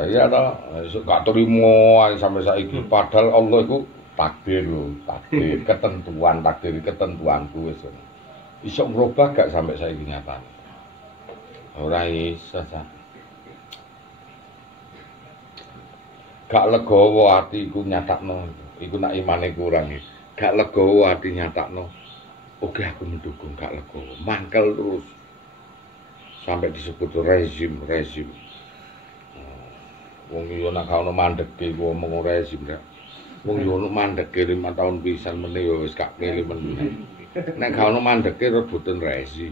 Iya toh, gak terima sampai saiki padahal Allah iku takdir lho, takdir, ketentuan, takdir ketentuanku wis. Iso ngrubah gak sampai saiki nyatane. Ora iso, Cak. Gak legowo atiku nyatakno, iku nak imane kurang iki. Gak legowo ati nyatakno. Oke aku mendukung gak legowo, mangkel terus. Sampai disebut rezim. Wong yo nek ana mandeke ku omong rezim rek. Wong yo ono mandeke 5 tahun pisan meneh yo wis gak kele meneh. Nek gak ono mandeke rebutan rezim.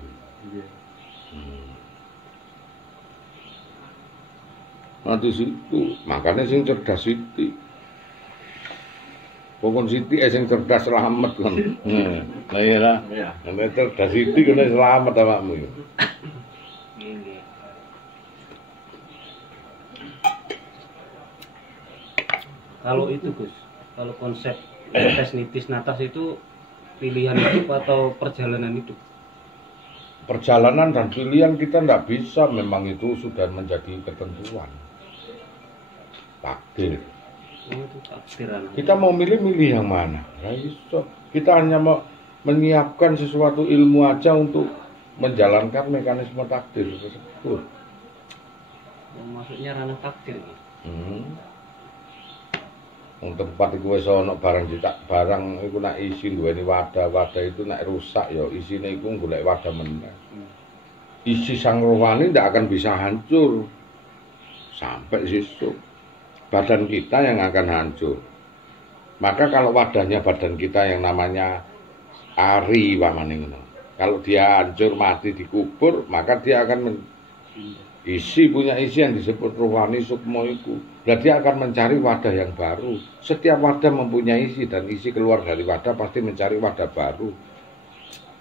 Nanti situ, makanya sing cerdas Siti. Pokon Siti sing cerdas selamat kan. Nah iya lah. Nek cerdas Siti kene selamat awakmu. Kalau itu Gus, kalau konsep tes nitis natas itu pilihan hidup atau perjalanan hidup? Perjalanan dan pilihan kita tidak bisa, memang itu sudah menjadi ketentuan. Takdir. Itu takdiran. Kita mau milih yang mana? Nah, iso. Kita hanya mau menyiapkan sesuatu ilmu aja untuk menjalankan mekanisme takdir tersebut. Maksudnya ranah takdir. Untuk tempat iku wis ana barang cetak barang iku nek isi duweni wadah itu nek rusak ya isine iku golek wadah meneh. Isi sang rohani ndak akan bisa hancur sampai sesuk. Badan kita yang akan hancur. Maka kalau wadahnya badan kita yang namanya ari pamane ngono. Kalau dia hancur mati dikubur, maka dia akan punya isi yang disebut rohani sukmo iku. Nah, dia akan mencari wadah yang baru. Setiap wadah mempunyai isi dan isi keluar dari wadah pasti mencari wadah baru.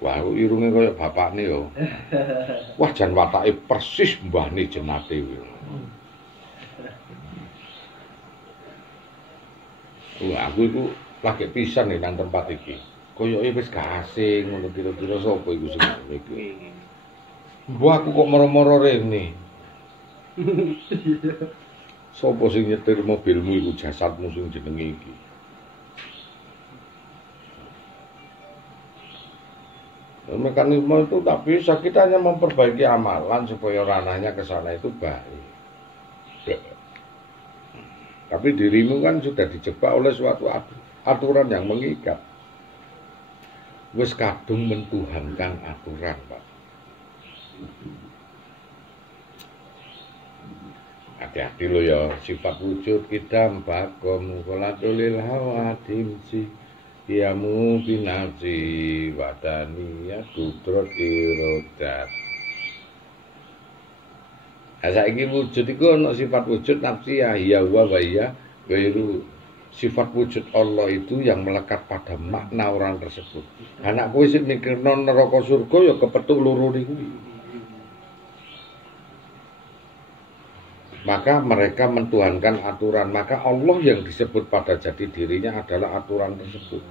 Wah, irunge koyo bapakne yo. Wah, jan watake persis mbahne jenate kuwi. Wah, aku iku lagi pisan nih nang tempat iki. Koyoke wis gak asing ngono kira-kira sapa iku sing iki. Mbah aku kok moro-moro rene. Sopo sing nyetir mobilmu iku jasadmu sing jenenge iki. Mekanisme itu tak bisa, kita hanya memperbaiki amalan supaya ranahnya ke sana itu baik. Tapi dirimu kan sudah dijebak oleh suatu aturan yang mengikat. Wis kadung mentuhankan aturan, Pak. Hati-hati lo ya, sifat wujud kita mbakom kolatulil hawadimsi yamu binafsi wadani ya kudrot irodat. Saiki wujud iku ana sifat wujud nafsiyah ya wa ya gairu. Sifat wujud Allah itu yang melekat pada makna orang tersebut. Anak kowe sing mikirno neraka surga ya kepethuk loro niku. Maka mereka mentuhankan aturan, maka Allah yang disebut pada jati dirinya adalah aturan tersebut.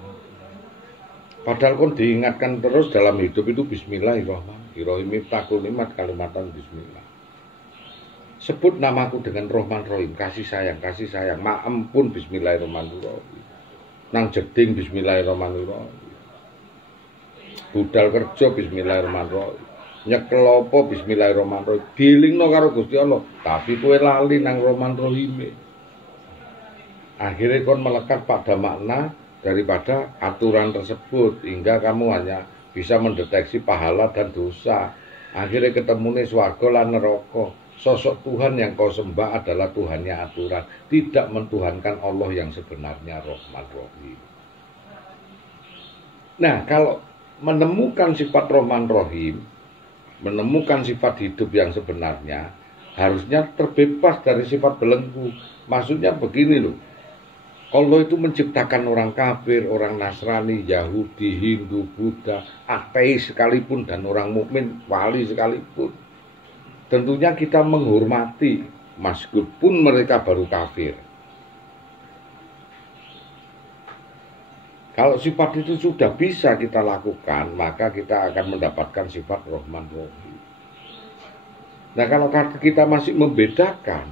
Padahal kon diingatkan terus dalam hidup itu Bismillahirrahmanirrahim, miftahul nikmat kalimatan Bismillah. Sebut namaku dengan Rahman Rahim, kasih sayang, ma'ampun Bismillahirrahmanirrahim. Nang jeding Bismillahirrahmanirrahim. Budal kerja Bismillahirrahmanirrahim. Nyekel apa Bismillahirrahmanirrahim. Dilingno karo Gusti Allah, tapi kowe lali nang Rahman Rahim. Akhirnya kon melekat pada makna daripada aturan tersebut hingga kamu hanya bisa mendeteksi pahala dan dosa. Akhirnya ketemune swarga lan neraka. Sosok Tuhan yang kau sembah adalah Tuhannya aturan, tidak mentuhankan Allah yang sebenarnya Rahman Rahim. Nah, kalau menemukan sifat Rahman Rahim, menemukan sifat hidup yang sebenarnya, harusnya terbebas dari sifat belenggu. Maksudnya begini loh, Allah itu menciptakan orang kafir, orang Nasrani, Yahudi, Hindu, Buddha, ateis sekalipun, dan orang mukmin, wali sekalipun. Tentunya kita menghormati, meskipun mereka baru kafir. Kalau sifat itu sudah bisa kita lakukan, maka kita akan mendapatkan sifat Rahman Rahim. Nah, kalau kita masih membedakan,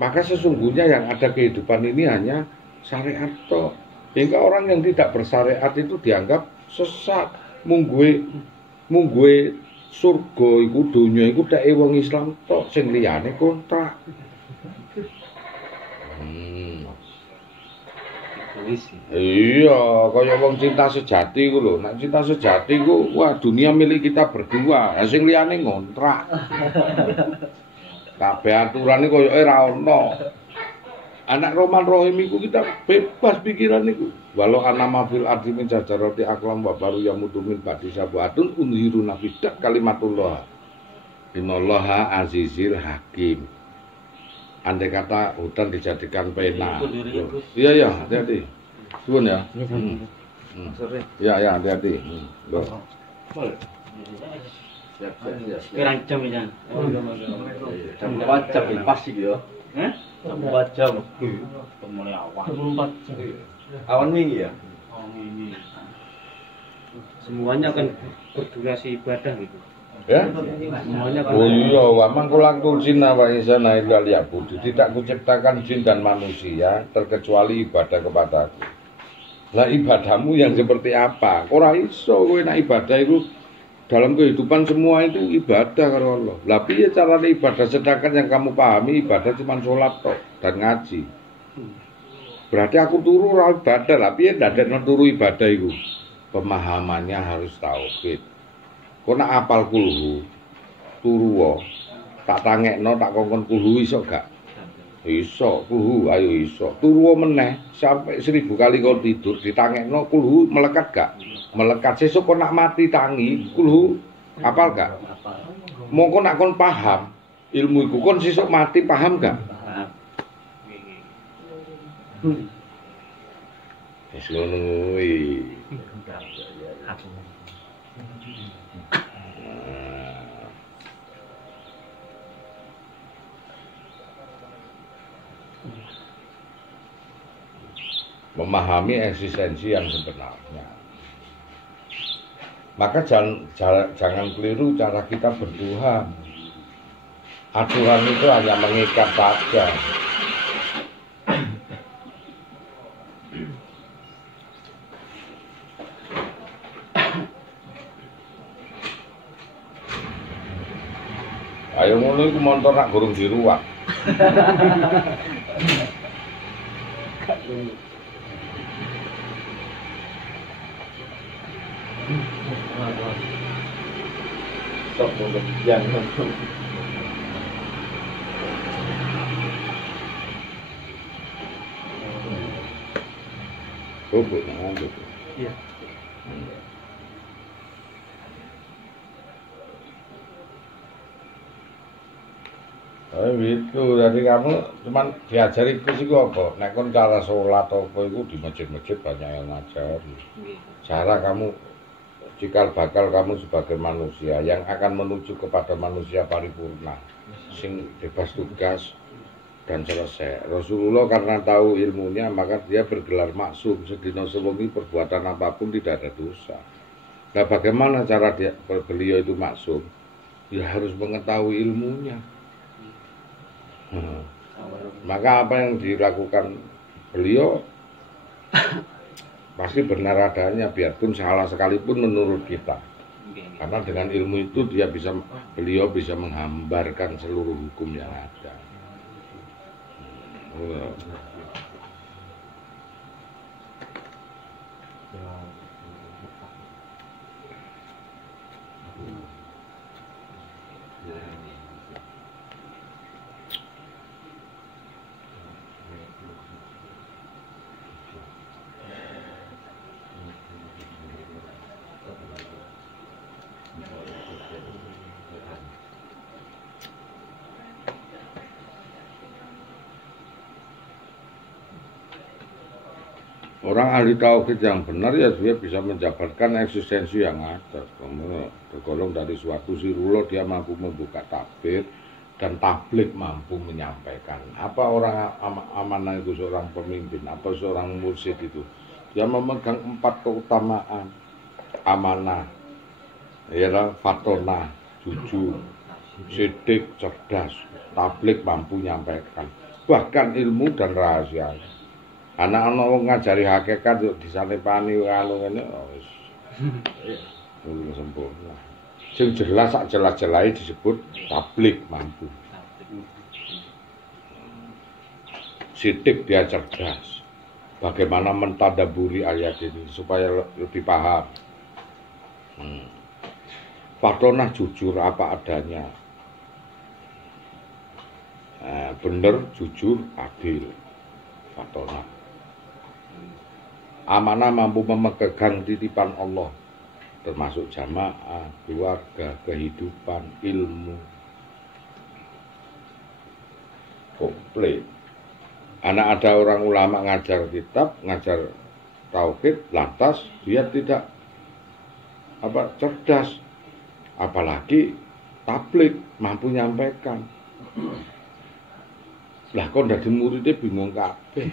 Maka sesungguhnya yang ada kehidupan ini hanya syariat toh. Sehingga orang yang tidak bersyariat itu dianggap sesat. Mungguhe surga iku donya iku tek wong Islam tok, sing liyane kontrak. Iya, kaya wong cinta sejati ku lho. Nek cinta sejati ku wah dunia milik kita berdua, sing liyane ngontrak. Kabeh aturane koyoke ra ono. Anak Roman Rohim iku kita bebas pikiran iku. Walau anama fil ardi min jajarati aklam wa baru yamudumin badi sabuatun unhiru nafidat kalimatullah. Innallaha azizil hakim. Andai kata hutan dijadikan pena. Iya ya, hati-hati. Suwun ya. Iya ya, hati-hati. Loh. Pirang jam ya? Jam 4 jam pas iki yo. Hah? Jam 4 jam. Mulai awal. 24 jam. Awan wingi ya? Oh ini. Semuanya akan berdurasi ibadah gitu. Ya? Semuanya kan. Oh iya, wa man khalaqtul jinna wa insana illa liya'budun. Tidak kuciptakan jin dan manusia terkecuali ibadah kepadaku. Lah ibadahmu yang seperti apa? Ora iso kowe nek ibadah itu dalam kehidupan semua itu ibadah karo Allah. Lah piye carane ibadah sedangkan yang kamu pahami ibadah cuma sholat tok dan ngaji. Berarti aku turu ora ibadah. Lah piye ndadekno turu ibadah iku? Pemahamannya harus tauhid. Kok nak apal kulhu, turu tak tangekno tak kongkon kulhu iso gak? Iso, kulhu ayo iso. Turu meneh sampai 1000 kali kau tidur ditangekno kulhu melekat gak? Melekat. Sesuk kok nak mati tangi kulhu apal gak? Mongko nak kon paham ilmu iku kon sesuk mati paham gak? Wis ngono kuwi. Memahami eksistensi yang sebenarnya. Maka jangan keliru cara kita berdoa. Aturan itu hanya mengikat saja. Ayo ngono iku montor nak gurung diruak. Stop untuk yang Bubuk nang bubuk. Iya. Oh gitu, jadi kamu cuman diajari iku apa? Nek kon cara sholat apa iku di masjid-masjid banyak yang ngajari. Cara kamu cikal bakal kamu sebagai manusia yang akan menuju kepada manusia paripurna, sing bebas tugas dan selesai. Rasulullah karena tahu ilmunya maka dia bergelar maksum, sedina sewengi perbuatan apapun tidak ada dosa. Nah bagaimana cara beliau itu maksum? Ya harus mengetahui ilmunya. Maka apa yang dilakukan beliau pasti benar adanya, biarpun salah sekalipun menurut kita. Karena dengan ilmu itu beliau bisa menghambarkan seluruh hukum yang ada. Orang ahli tauhid yang benar ya dia bisa menjabarkan eksistensi yang ada. Tergolong dari suatu sirullah dia mampu membuka takbir dan tablik mampu menyampaikan. Apa orang amanah itu seorang pemimpin, apa seorang mursyid itu? Dia memegang 4 keutamaan. Amanah, ya, fatonah, jujur, sidik, cerdas, tablik mampu menyampaikan. bahkan ilmu dan rahasia. Anak-anak wong ngajari hakikat yo disanepani karo ngene wis. Wis sempurna. Sing jelas sak jelas-jelahe disebut tablik mampu. Sidik dia cerdas. Bagaimana mentadaburi ayat ini supaya lebih paham. Fatonah jujur apa adanya. Bener, jujur, adil. Fatonah. Amanah mampu memegang titipan Allah, termasuk jamaah, keluarga, kehidupan, ilmu. Komplit. Anak ada orang ulama ngajar kitab, ngajar tauhid, lantas dia tidak cerdas, apalagi tablik mampu nyampaikan. Lah kok dadi muridnya bingung kabeh.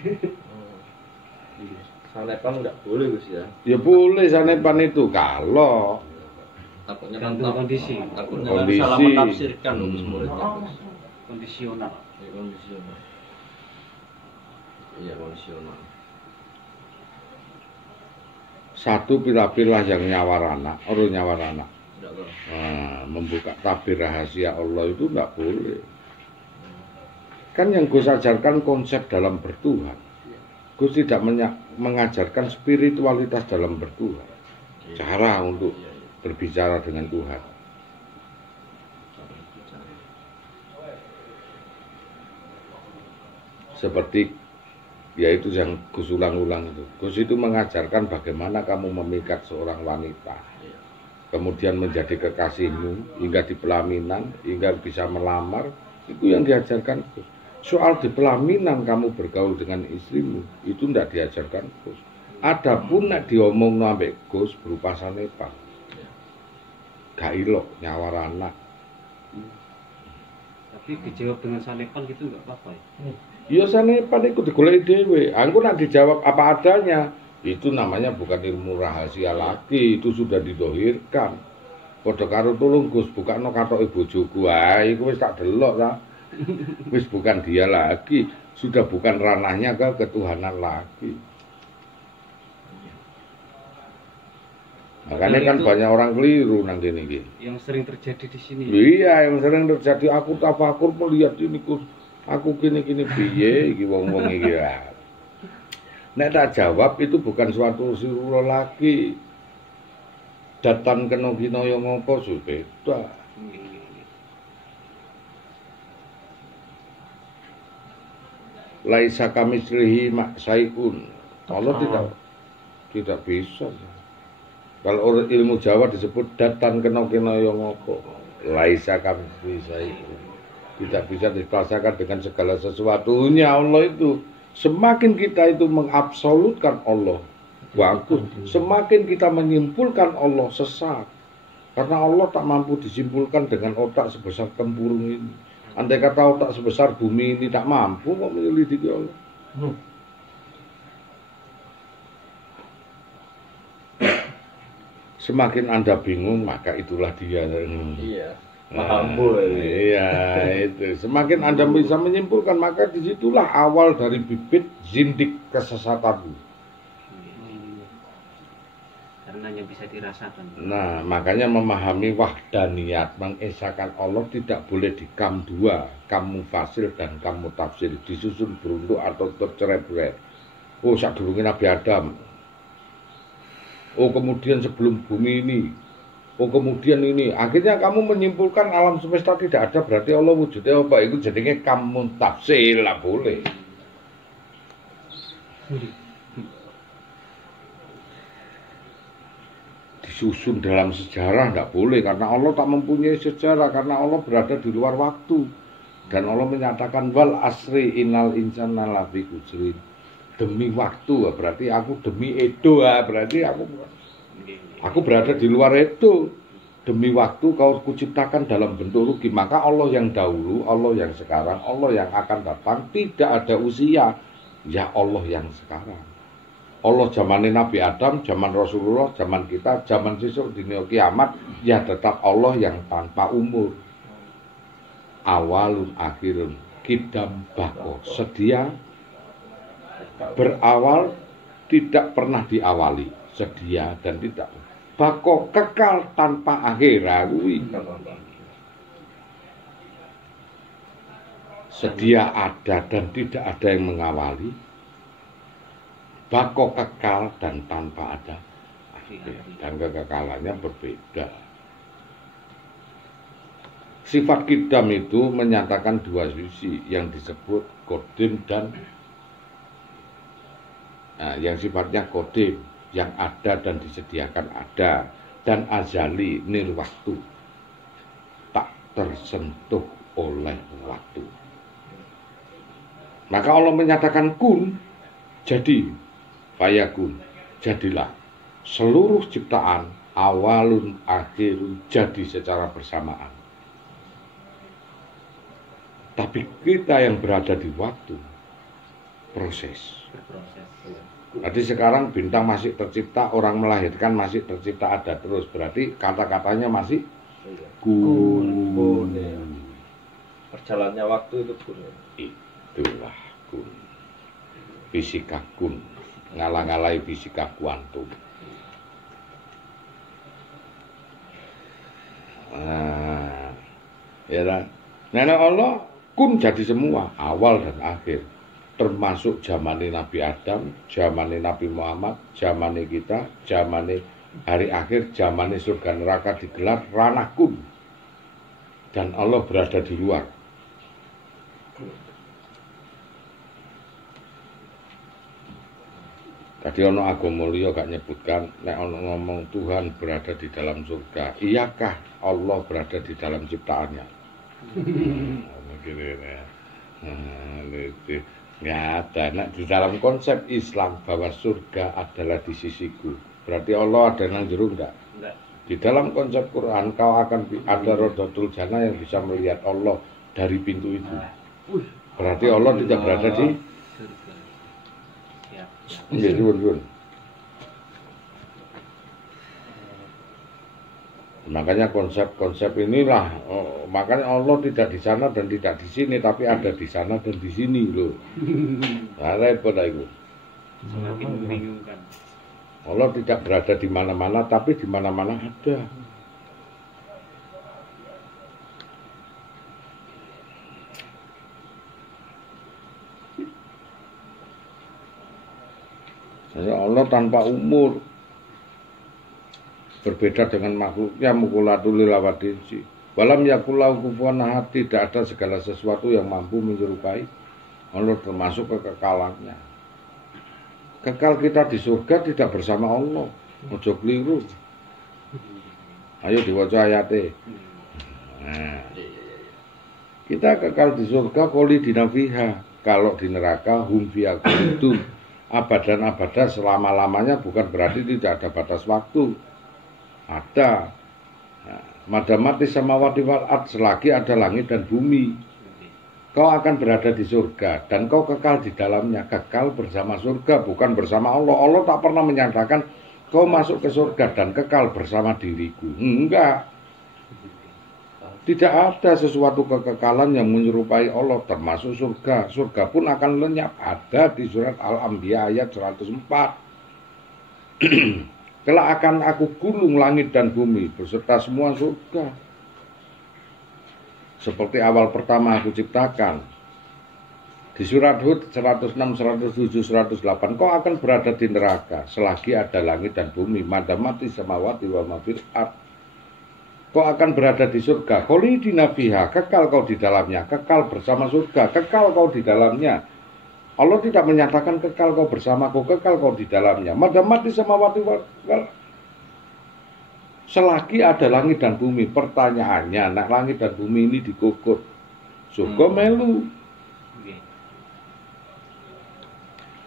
Sanepan enggak boleh Gus ya. Ya boleh sanepan itu kalau Takutnya kondisi. Takutnya Kondisi. salah menafsirkan Gus muridnya. Kondisional. Iya, kondisional. Iya, kondisional. satu pilah-pilah yang nyawar anak, orang nyawar anak. Enggak tahu. Membuka tabir rahasia Allah itu enggak boleh. Kan yang Gus ajarkan konsep dalam bertuhan. Gus tidak mengajarkan spiritualitas dalam bertuhan. Cara untuk berbicara dengan Tuhan. Seperti yaitu yang Gus ulang-ulang itu. Gus itu mengajarkan bagaimana kamu memikat seorang wanita. Kemudian menjadi kekasihmu hingga di pelaminan, hingga bisa melamar. Itu yang diajarkan Gus. Soal di pelaminan kamu bergaul dengan istrimu, itu tidak diajarkan Gus. Adapun nek diomong ambek Gus berupa sanepan. Gak ilok nyawar anak. Tapi dijawab dengan sanepan gitu nggak apa-apa ya? Ya sanepan itu digoleki dhewe. Aku nak dijawab apa adanya, itu namanya bukan ilmu rahasia lagi, itu sudah didohirkan. Padha karo tulung Gus bukakno katoke bojoku. Iku wis tak delok ta. Wis bukan dia lagi, sudah bukan ranahnya ke ketuhanan lagi. Makanya kan banyak orang keliru nang kene iki. Yang sering terjadi di sini. Iya, yang sering terjadi aku tafakur melihat ini Gus. Aku gini-gini piye iki wong-wong iki ya. Nek tak jawab itu bukan suatu sirula lagi. Datan kena kinaya ngopo beda. Laisa kamislihi maksaiun. Allah tidak bisa. Kalau ilmu Jawa disebut datan kena yang ngopo. Laisa kamislihi maksaiun. Tidak bisa diperasakan dengan segala sesuatunya Allah itu. Semakin kita itu mengabsolutkan Allah, bagus. Semakin kita menyimpulkan Allah sesat. Karena Allah tak mampu disimpulkan dengan otak sebesar tempurung ini. Andai kata otak sebesar bumi ini tak mampu kok menyelidiki Allah. Semakin Anda bingung maka itulah dia. Iya. Paham boleh. Iya itu. Semakin Anda bisa menyimpulkan maka disitulah awal dari bibit zindik kesesatan. Karena hanya bisa dirasakan. Nah, makanya memahami wahdaniyat, mengesahkan Allah tidak boleh di kam dua, kam mufasil dan kam mutafsir, disusun beruntuk atau tercerai-berai. Oh, sadurunge Nabi Adam. Oh, kemudian sebelum bumi ini. Oh, kemudian ini. Akhirnya kamu menyimpulkan alam semesta tidak ada, berarti Allah wujudnya apa? Itu jadinya kam mutafsil lah boleh. Disusun dalam sejarah tidak boleh karena Allah tak mempunyai sejarah, karena Allah berada di luar waktu dan Allah menyatakan wal asri innal insana lafi khusrin. Demi waktu berarti aku demi Edo berarti aku berada di luar Edo. Demi waktu kau kuciptakan dalam bentuk rugi. Maka Allah yang dahulu, Allah yang sekarang, Allah yang akan datang tidak ada usia. Ya Allah yang sekarang. Allah zaman Nabi Adam, zaman Rasulullah, zaman kita, zaman sesuk dunia kiamat, ya tetap Allah yang tanpa umur. Awalun akhirun, kidam bako, sedia berawal tidak pernah diawali, sedia dan tidak bako kekal tanpa akhir. Sedia ada dan tidak ada yang mengawali, bako kekal dan tanpa ada akhir, dan kekekalannya berbeda. Sifat kidam itu menyatakan dua sisi yang disebut kodim dan yang sifatnya kodim, yang ada dan disediakan ada, dan azali nil waktu, tak tersentuh oleh waktu. Maka Allah menyatakan kun, jadi fayakun, jadilah. Seluruh ciptaan awalun akhirun jadi secara bersamaan. Tapi kita yang berada di waktu proses. Berarti sekarang bintang masih tercipta, orang melahirkan masih tercipta, ada terus. Berarti kata-katanya masih kun. Perjalannya waktu itu kun. Itulah kun. Fisika kun. Ngalah-ngalahi fisika kuantum. Nah Allah kun jadi semua, awal dan akhir. Termasuk zamane Nabi Adam, zamane Nabi Muhammad, zamane kita, zamane hari akhir, zamane surga neraka digelar ranah kun. Dan Allah berada di luar. Tadi ono agama liya gak nyebutkan nek ono ngomong Tuhan berada di dalam surga. Iyakah Allah berada di dalam ciptaannya? Nggak ada. Nah, di dalam konsep Islam bahwa surga adalah di sisiku, berarti Allah ada yang jero enggak? Enggak. Di dalam konsep Quran kau akan ada Rodotul Jannah yang bisa melihat Allah dari pintu itu. Berarti Allah tidak berada di iya, dun. Makanya konsep-konsep inilah, makanya Allah tidak di sana dan tidak di sini, tapi ada di sana dan di sini loh. Nah, repot itu. Semakin membingungkan. Allah tidak berada di mana-mana, tapi di mana-mana ada. Jadi Allah tanpa umur, berbeda dengan makhluknya, mukulatul lilawadinsi. Walam yakullahu kufuwan ahad, tidak ada segala sesuatu yang mampu menyerupai Allah, termasuk kekekalannya. Kekal kita di surga tidak bersama Allah, ojo keliru. Ayo diwaca ayate. Nah, kita kekal di surga kholidina fiha, kalau di neraka hum fiha khalidun. Abadan-abadan selama-lamanya, bukan berarti tidak ada batas waktu. Ada. Madamati samawati wal ard, selagi ada langit dan bumi. Kau akan berada di surga dan kau kekal di dalamnya, kekal bersama surga, bukan bersama Allah. Allah tak pernah menyatakan kau masuk ke surga dan kekal bersama diriku. Enggak. Tidak ada sesuatu kekekalan yang menyerupai Allah, termasuk surga. Surga pun akan lenyap. Ada di surat Al-Anbiya ayat 104. Kelak akan aku gulung langit dan bumi beserta semua surga, seperti awal pertama aku ciptakan. Di surat Hud 106, 107, 108, kau akan berada di neraka selagi ada langit dan bumi. Madamati samawati wa ma fil ard. Kau akan berada di surga, kholidina fiha, kekal kau di dalamnya, kekal bersama surga, kekal kau di dalamnya. Allah tidak menyatakan kekal kau bersamaku, kekal kau di dalamnya. Madamati samawati wal selagi ada langit dan bumi. Pertanyaannya, nak langit dan bumi ini dikukut, surga melu.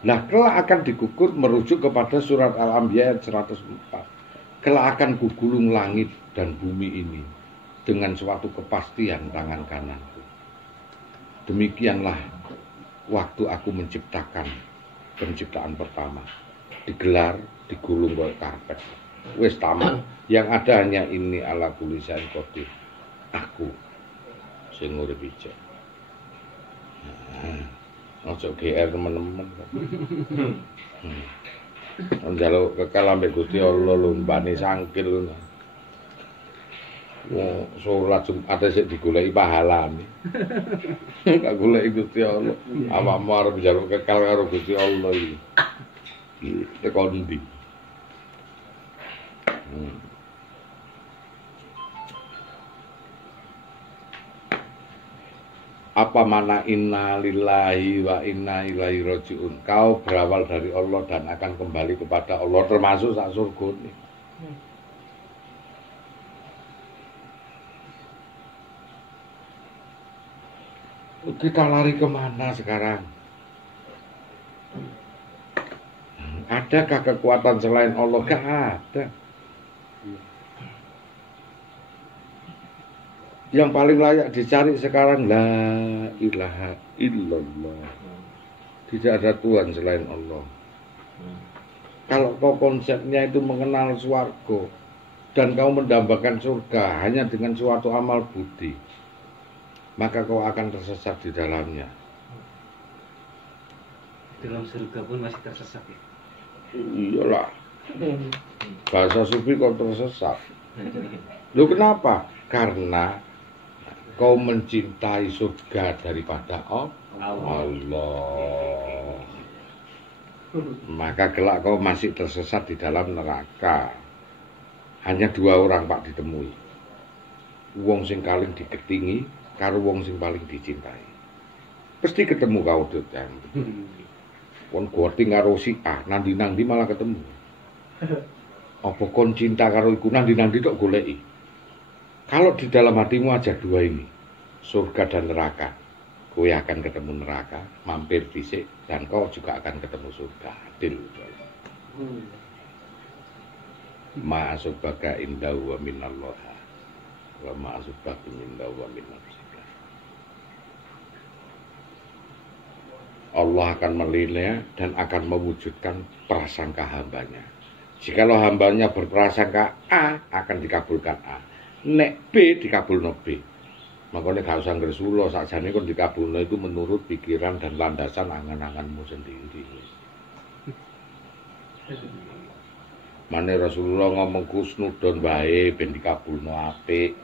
Nah, kelak akan dikukut merujuk kepada surat Al-Anbiya ayat 104. Kelak akan kugulung langit dan bumi ini dengan suatu kepastian tangan kananku. Demikianlah waktu aku menciptakan penciptaan pertama. Digelar, digulung oleh karpet. Wis tamat. Yang ada hanya ini ala kulisan qadir. Aku sing urip ijek. Ojo GR temen-temen. Njaluk kekal ambek Gusti Allah lho mbane sangkil. Wong salat Jumat sik digoleki pahalane. Gak goleki Gusti Allah. Awakmu arep njaluk kekal karo Gusti Allah iki. Teko ndi? Apa mana inna lillahi wa inna ilaihi rajiun. Kau berawal dari Allah dan akan kembali kepada Allah, termasuk sak surgane. Kita lari kemana sekarang? Adakah kekuatan selain Allah? Gak ada. Yang paling layak dicari sekarang la ilaha illallah. Tidak ada Tuhan selain Allah. Kalau kau konsepnya itu mengenal swarga dan kau mendambakan surga hanya dengan suatu amal budi, maka kau akan tersesat di dalamnya. Dalam surga pun masih tersesat ya? Iyalah. Bahasa sufi kau tersesat. Loh kenapa? Karena kau mencintai surga daripada Allah. Maka kelak kau masih tersesat di dalam neraka. Hanya dua orang Pak ditemui. Wong sing paling diketingi karo wong sing paling dicintai. Pasti ketemu kau Dutang. Kon goting karo si A, nandi-nandi malah ketemu. Apa kon cinta karo iku nandi-nandi tok goleki. Kalau di dalam hatimu aja dua ini, surga dan neraka, kowe akan ketemu neraka, mampir fisik, dan kau juga akan ketemu surga. Adil. Ma'asubaka indahu wa minallah, wa ma'asubaka indahu wa minallah. Allah akan menilai dan akan mewujudkan prasangka hambanya. Jikalau hambanya berprasangka A, akan dikabulkan A. Nek B dikabulno B. Makanya gak usah ngresula, sakjane kon dikabulno itu menurut pikiran dan landasan angan-anganmu sendiri. Mane Rasulullah ngomong kusnudon wae ben dikabulno apik.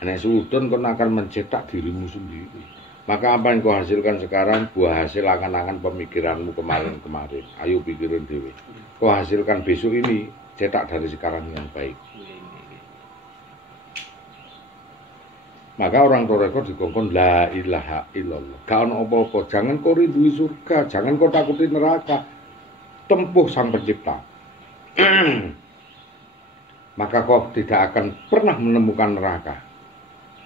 Nek sudon kon akan mencetak dirimu sendiri. Maka apa yang kau hasilkan sekarang buah hasil angan-angan pemikiranmu kemarin-kemarin. Ayo pikirin dewe. Kau hasilkan besok ini cetak dari sekarang yang baik. Maka orang toreko dikongkon la ilaha illallah. Gak ono apa-apa, jangan kau rindui surga, jangan kau takuti neraka. Tempuh sang pencipta. Maka kau tidak akan pernah menemukan neraka.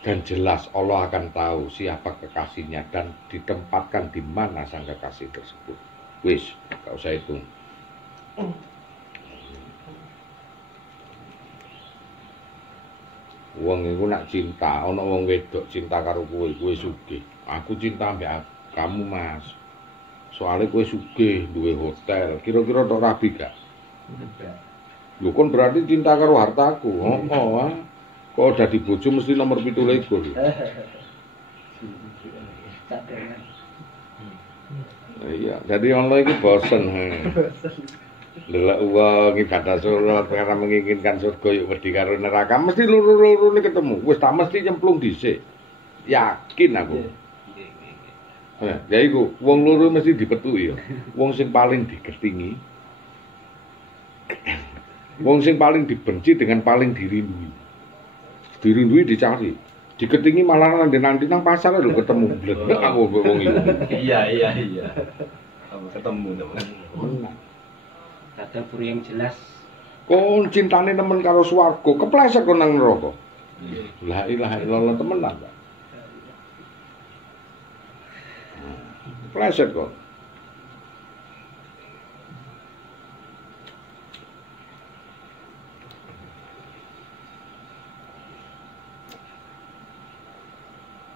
Dan jelas Allah akan tahu siapa kekasihnya dan ditempatkan di mana sang kekasih tersebut. Wis, gak usah hitung. Wong iku nak cinta, ana wong wedok cinta karo kowe, kowe sugih. Aku cinta ambek kamu, Mas. Soale kowe sugih, duwe hotel. Kira-kira tok rabi gak? Lho kon berarti cinta karo hartaku. Oh, kok udah di bojo mesti nomor 17. Iya, jadi Allah iki bosen. Delok wong ibadah salat karena menginginkan surga yuk wedi karo neraka mesti loro-lorone ketemu. Wis tak mesti nyemplung dhisik. Yakin aku. Ya iku wong loro mesti dipetuki ya. Wong sing paling diketingi. Wong sing paling dibenci dengan paling dirindui. Dirindui dicari. Diketingi malah nanti nang pasar lho ketemu. Blendek aku wong iku. Iya. Ketemu teman. Ada puri yang jelas. Kon cintane nemen karo swarga, kepleset kon nang neraka. La ilaha illallah temenan. Kepleset kok.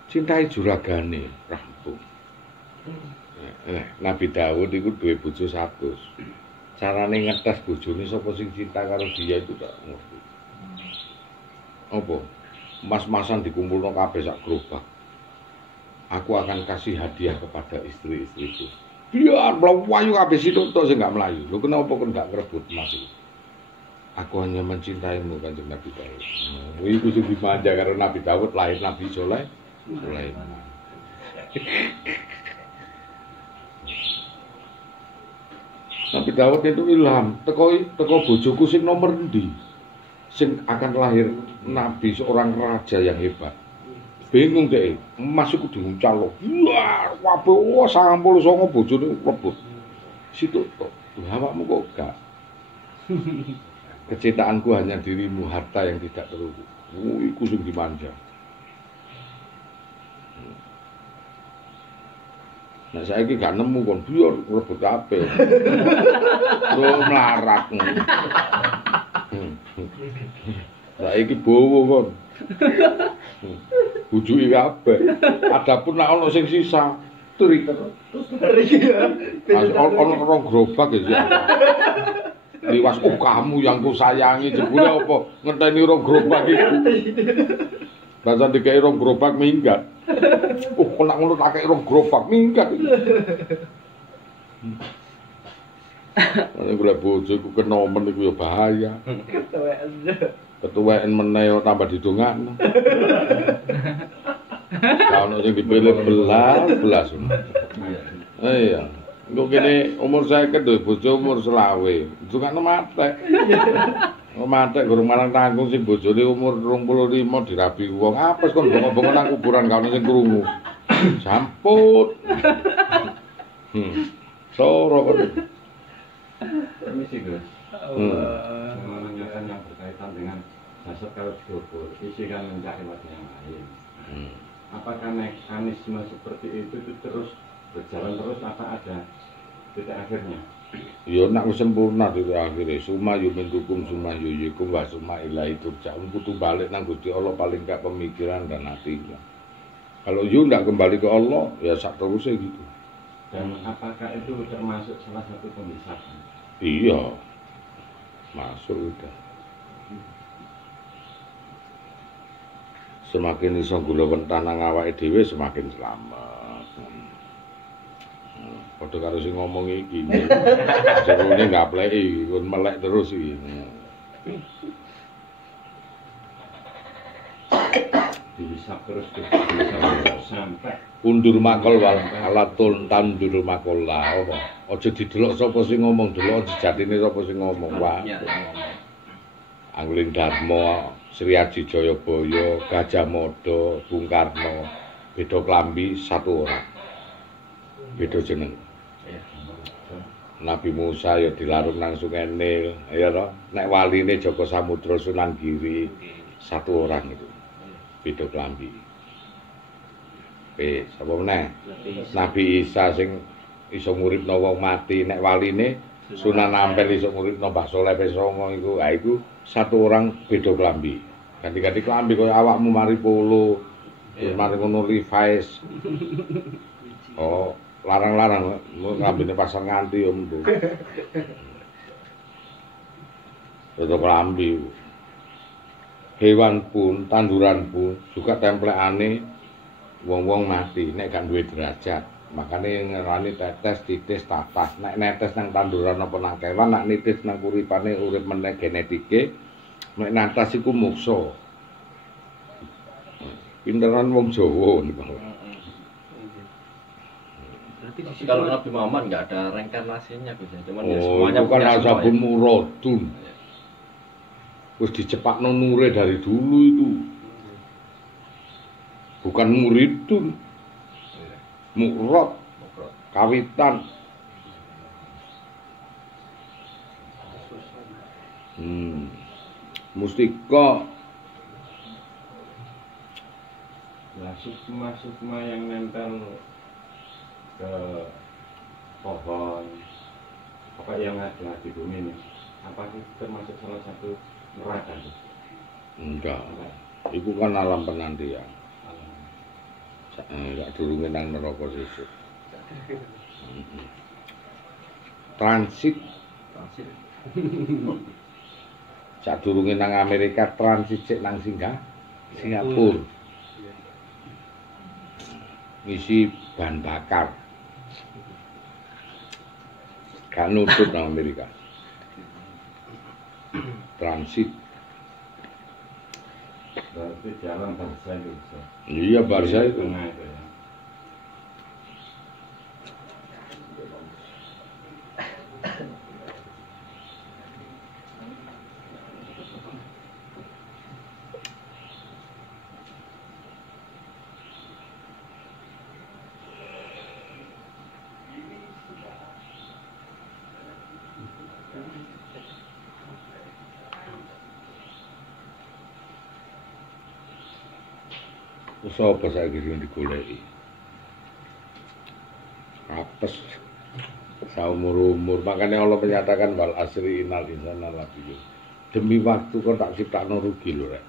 Cintai juragane rampung. Nabi Dawud iku duwe bojo 100. Carane ngetes bojone sapa sing cinta karo dia itu tak ngerti. Apa? Mas-masan dikumpulno kabeh sak gerobak. aku akan kasih hadiah kepada istri-istriku. Biar melayu habis itu tok sing gak melayu. Lho kenapa kok gak ngrebut emas itu? Aku hanya mencintaimu Kanjeng Nabi Daud. Iku sing dimanja karo Nabi Daud lahir Nabi Sulaiman. Nabi Daud itu ilham, teko bojoku sing nomor endi? Sing akan lahir nabi seorang raja yang hebat. Bingung deh, emas iku diuncal. Wah, wabe 99 bojone rebut. Situ tok. Awakmu kok gak. Kecintaanku hanya dirimu, harta yang tidak terukur. Iku sing dimanja. Nah saiki gak nemu kon biar rebut kabeh. Lho melarat. Saiki bowo kon. Bujuki kabeh. Adapun nek ana sing sisa, turi terus. Ono rong gerobak ya. Liwas kamu yang ku sayangi jebule apa ngenteni rong gerobak iku. Bahasa dikai rong gerobak minggat. Kok nak ngono tak kei rong gerobak minggat. Nek golek bojo iku kenomen iku ya bahaya. Ketuweken meneh tambah didongakno. Lah ono sing dipilih belas. Iya. Engko kene umur 50 duwe bojo umur 20. Dongakno matek. Matek gurung marang tanggung sing bojone umur 25 dirabi wong. Apes kon bongok-bongok nang kuburan gak ono sing krungu. Samput. Soro kon. Permisi, Gus. Menanyakan yang berkaitan dengan jasad kalau dikubur, isi kan mencari waktu yang lain. Apakah mekanisme seperti itu terus berjalan terus apa ada titik akhirnya? Ya nak sempurna titik akhirnya. Suma yumintukum suma yuyikum wa suma ilahi turja'un. Kudu balik nang Gusti Allah paling gak pemikiran dan hatinya. Kalau you ndak kembali ke Allah, ya sak terusnya gitu. Dan apakah itu termasuk salah satu pembisakan? Iya. Masuk udah. Semakin iso gula wentah nang awake dhewe semakin selamat. Padha karo sing ngomong iki. Jerone ngapleki, kon melek terus iki. Bisa terus sampai undur makol wal alatun tandur makola apa aja didelok sapa sing ngomong delok sejatine sapa sing ngomong wae Angling Darmo Sri Aji Jayabaya Gajah Mada Bung Karno beda klambi satu orang beda jeneng Nabi Musa ya dilarung nang Sungai Nil ya toh nek waline Joko Samudra Sunan Giri satu orang itu beda klambi. Sapa meneh? Nabi Isa sing iso nguripno wong mati nek waline Sunan Ampel iso nguripno Mbah Saleh Songo iku. Ha iku satu orang beda klambi. Ganti-ganti klambi kaya awakmu mari polo. Terus mari ngono Levi's. Oh, larang-larang nglambine pasar nganti om tuh. Beda klambi. Hewan pun, tanduran pun juga templekane wong-wong mati nek gak duwe derajat. Makane ngerani tetes, titis, tatas. Nek netes nang tanduran apa nang kewan, nek nitis nang uripane urip meneh genetike, nek natas iku muksa. Pinteran wong Jawa niku. Berarti kalau Nabi Muhammad nggak ada reinkarnasinya Gus, cuman ya semuanya bukan asabun muradun. Wis dicepakno nure dari dulu itu. Bukan muridun, murad, kawitan. Mustika. Nah, sukma-sukma yang nempel ke pohon, apa yang ada di bumi ini, apa itu termasuk salah satu neraka? Enggak. Itu kan alam penantian. Enggak durunge nang neraka sesuk. Transit. Sadurunge nang Amerika transit sik nang Singapura. ngisi bahan bakar. Gak nutut nang Amerika. Transit. Berarti jalan Barca itu bisa. Iya, Barca itu. Tengah itu ya. Sapa saiki sing digoleki? Apes saumur-umur, makanya Allah menyatakan wal asri innal insana lafi. Demi waktu kok tak ciptakno rugi lho rek.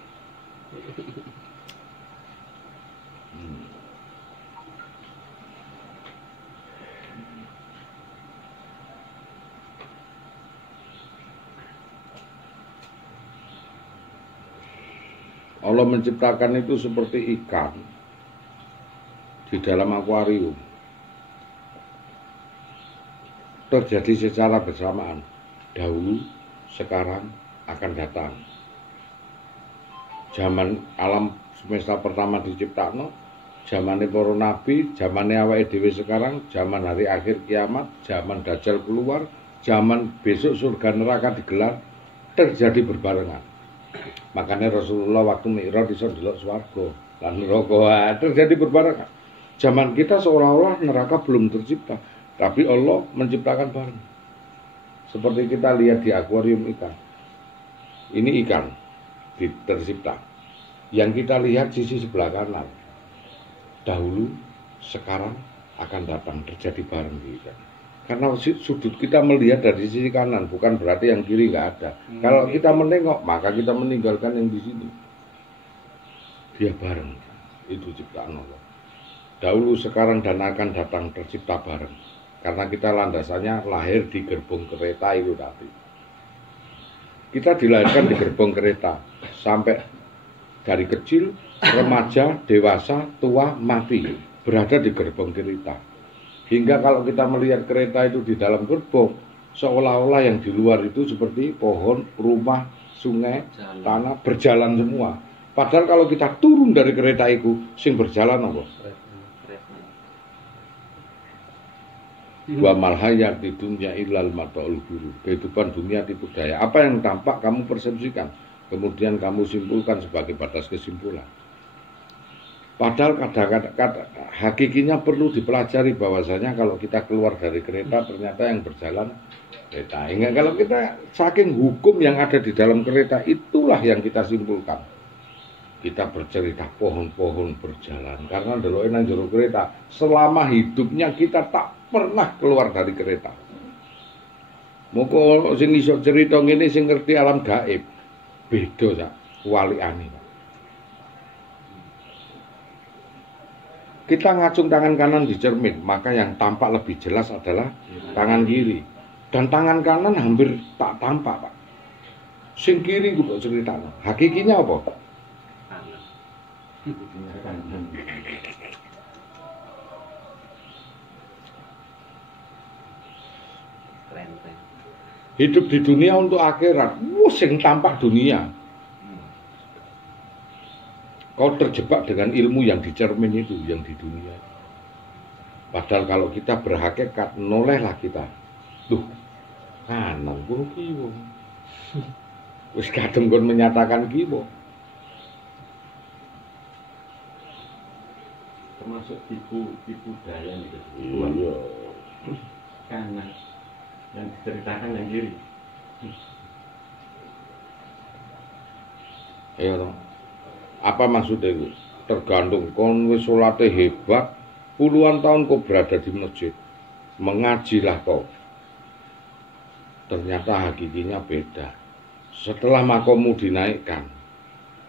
Allah menciptakan itu seperti ikan di dalam akuarium. Terjadi secara bersamaan. Dahulu, sekarang, akan datang. Zaman alam semesta pertama diciptakno, zamane para nabi, zamane awake dhewe sekarang, zaman hari akhir kiamat, zaman dajjal keluar, zaman besok surga neraka digelar, terjadi berbarengan. Makanya Rasulullah waktu Mi'raj iso ndelok swarga lan neraka terjadi berbarengan. Zaman kita seolah-olah neraka belum tercipta, tapi Allah menciptakan bareng. Seperti kita lihat di akuarium ikan. Ini ikan tercipta. Yang kita lihat sisi sebelah kanan. Dahulu, sekarang akan datang terjadi bareng di ikan. Karena sudut kita melihat dari sisi kanan, bukan berarti yang kiri nggak ada. Kalau kita menengok, maka kita meninggalkan yang di sini. Dia bareng, itu ciptaan Allah. Dahulu, sekarang, dan akan datang tercipta bareng. Karena kita landasannya lahir di gerbong kereta itu tadi. Kita dilahirkan di gerbong kereta, sampai dari kecil, remaja, dewasa, tua, mati, berada di gerbong kereta. Hingga kalau kita melihat kereta itu di dalam gerbong, seolah-olah yang di luar itu seperti pohon, rumah, sungai, tanah, berjalan semua. Padahal kalau kita turun dari kereta itu, sing berjalan apa? Wa mal hayat di dunya illal mataul ghurur. Kehidupan dunia tipu daya. Apa yang tampak kamu persepsikan, kemudian kamu simpulkan sebagai batas kesimpulan. Padahal kadang-kadang hakikinya perlu dipelajari bahwasanya kalau kita keluar dari kereta ternyata yang berjalan kereta. Hingga kalau kita saking hukum yang ada di dalam kereta itulah yang kita simpulkan. Kita bercerita pohon-pohon berjalan karena ndeloke nang jero kereta. Selama hidupnya kita tak pernah keluar dari kereta. Moko sing iso cerita ngene sing ngerti alam gaib. Beda sak walikane. Kita ngacung tangan kanan di cermin, maka yang tampak lebih jelas adalah tangan kiri. Dan tangan kanan hampir tak tampak, Pak. Sing kiri gue cerita. Hakikinya apa? Hidup di dunia untuk akhirat. Sing tampak dunia. Kau terjebak dengan ilmu yang di cermin itu, yang di dunia. Padahal kalau kita berhakikat, nolehlah kita. Tuh, kanan pun kiwo. Wis kadung kon menyatakan kiwo. Termasuk tipu daya itu. Iya. Kanan yang diceritakan yang kiri. Iya dong. Apa maksudnya itu? Tergantung kon wis salate hebat, puluhan tahun kau berada di masjid, mengajilah kau. Ternyata hakikinya beda. Setelah makommu dinaikkan,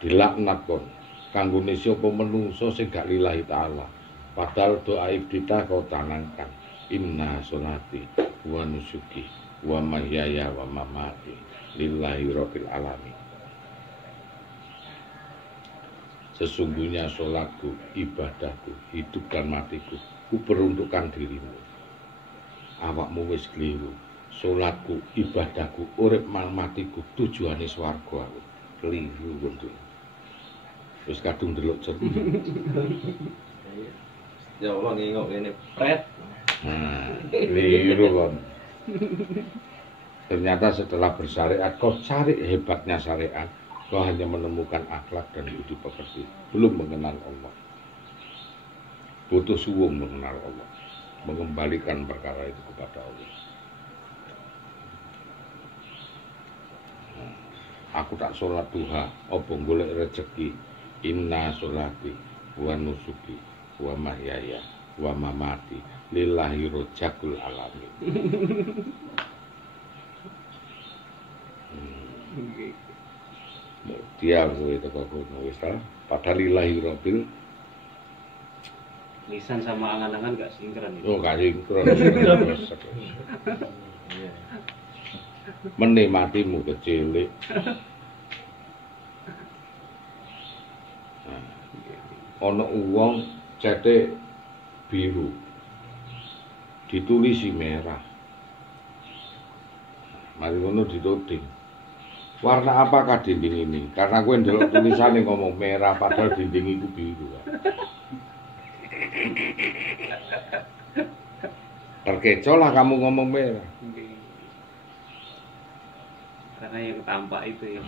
dilaknat kon. Kanggone sapa menungso sing gak lillahi taala. Padahal doa ibtidah kau tanangkan. Inna sholati wa nusuki wa mahyaya wa mamati lillahi rabbil alamin. Sesungguhnya sholatku, ibadahku, hidup dan matiku, ku peruntukkan dirimu. Awakmu wis keliru. Sholatku, ibadahku, urip matiku, tujuane swarga aku. Keliru kowe. Wis kadung delok jernih. Ya Allah ngingok ngene pret. Nah, keliru kon. Ternyata setelah bersyariat, kau cari hebatnya syariat, kau hanya menemukan akhlak dan budi pekerti, belum mengenal Allah. Butuh suwung mengenal Allah, mengembalikan perkara itu kepada Allah. Aku tak sholat duha, opo golek rezeki. Inna sholati wa nusuki wa mahyaya wa mamati lillahi rojakul alamin. Dia kowe teko kono wis ta, padahal lillahi rabbil Lisan sama angan-angan gak sinkron itu. oh gak sinkron. Menikmatimu kecilik. Ana uwong cete biru ditulisi merah. Mari ngono dituding. Warna apakah dinding ini? Karena kowe ndelok tulisane ngomong merah padahal dinding itu biru. Terkecoh lah kamu ngomong merah. Karena yang tampak itu ya.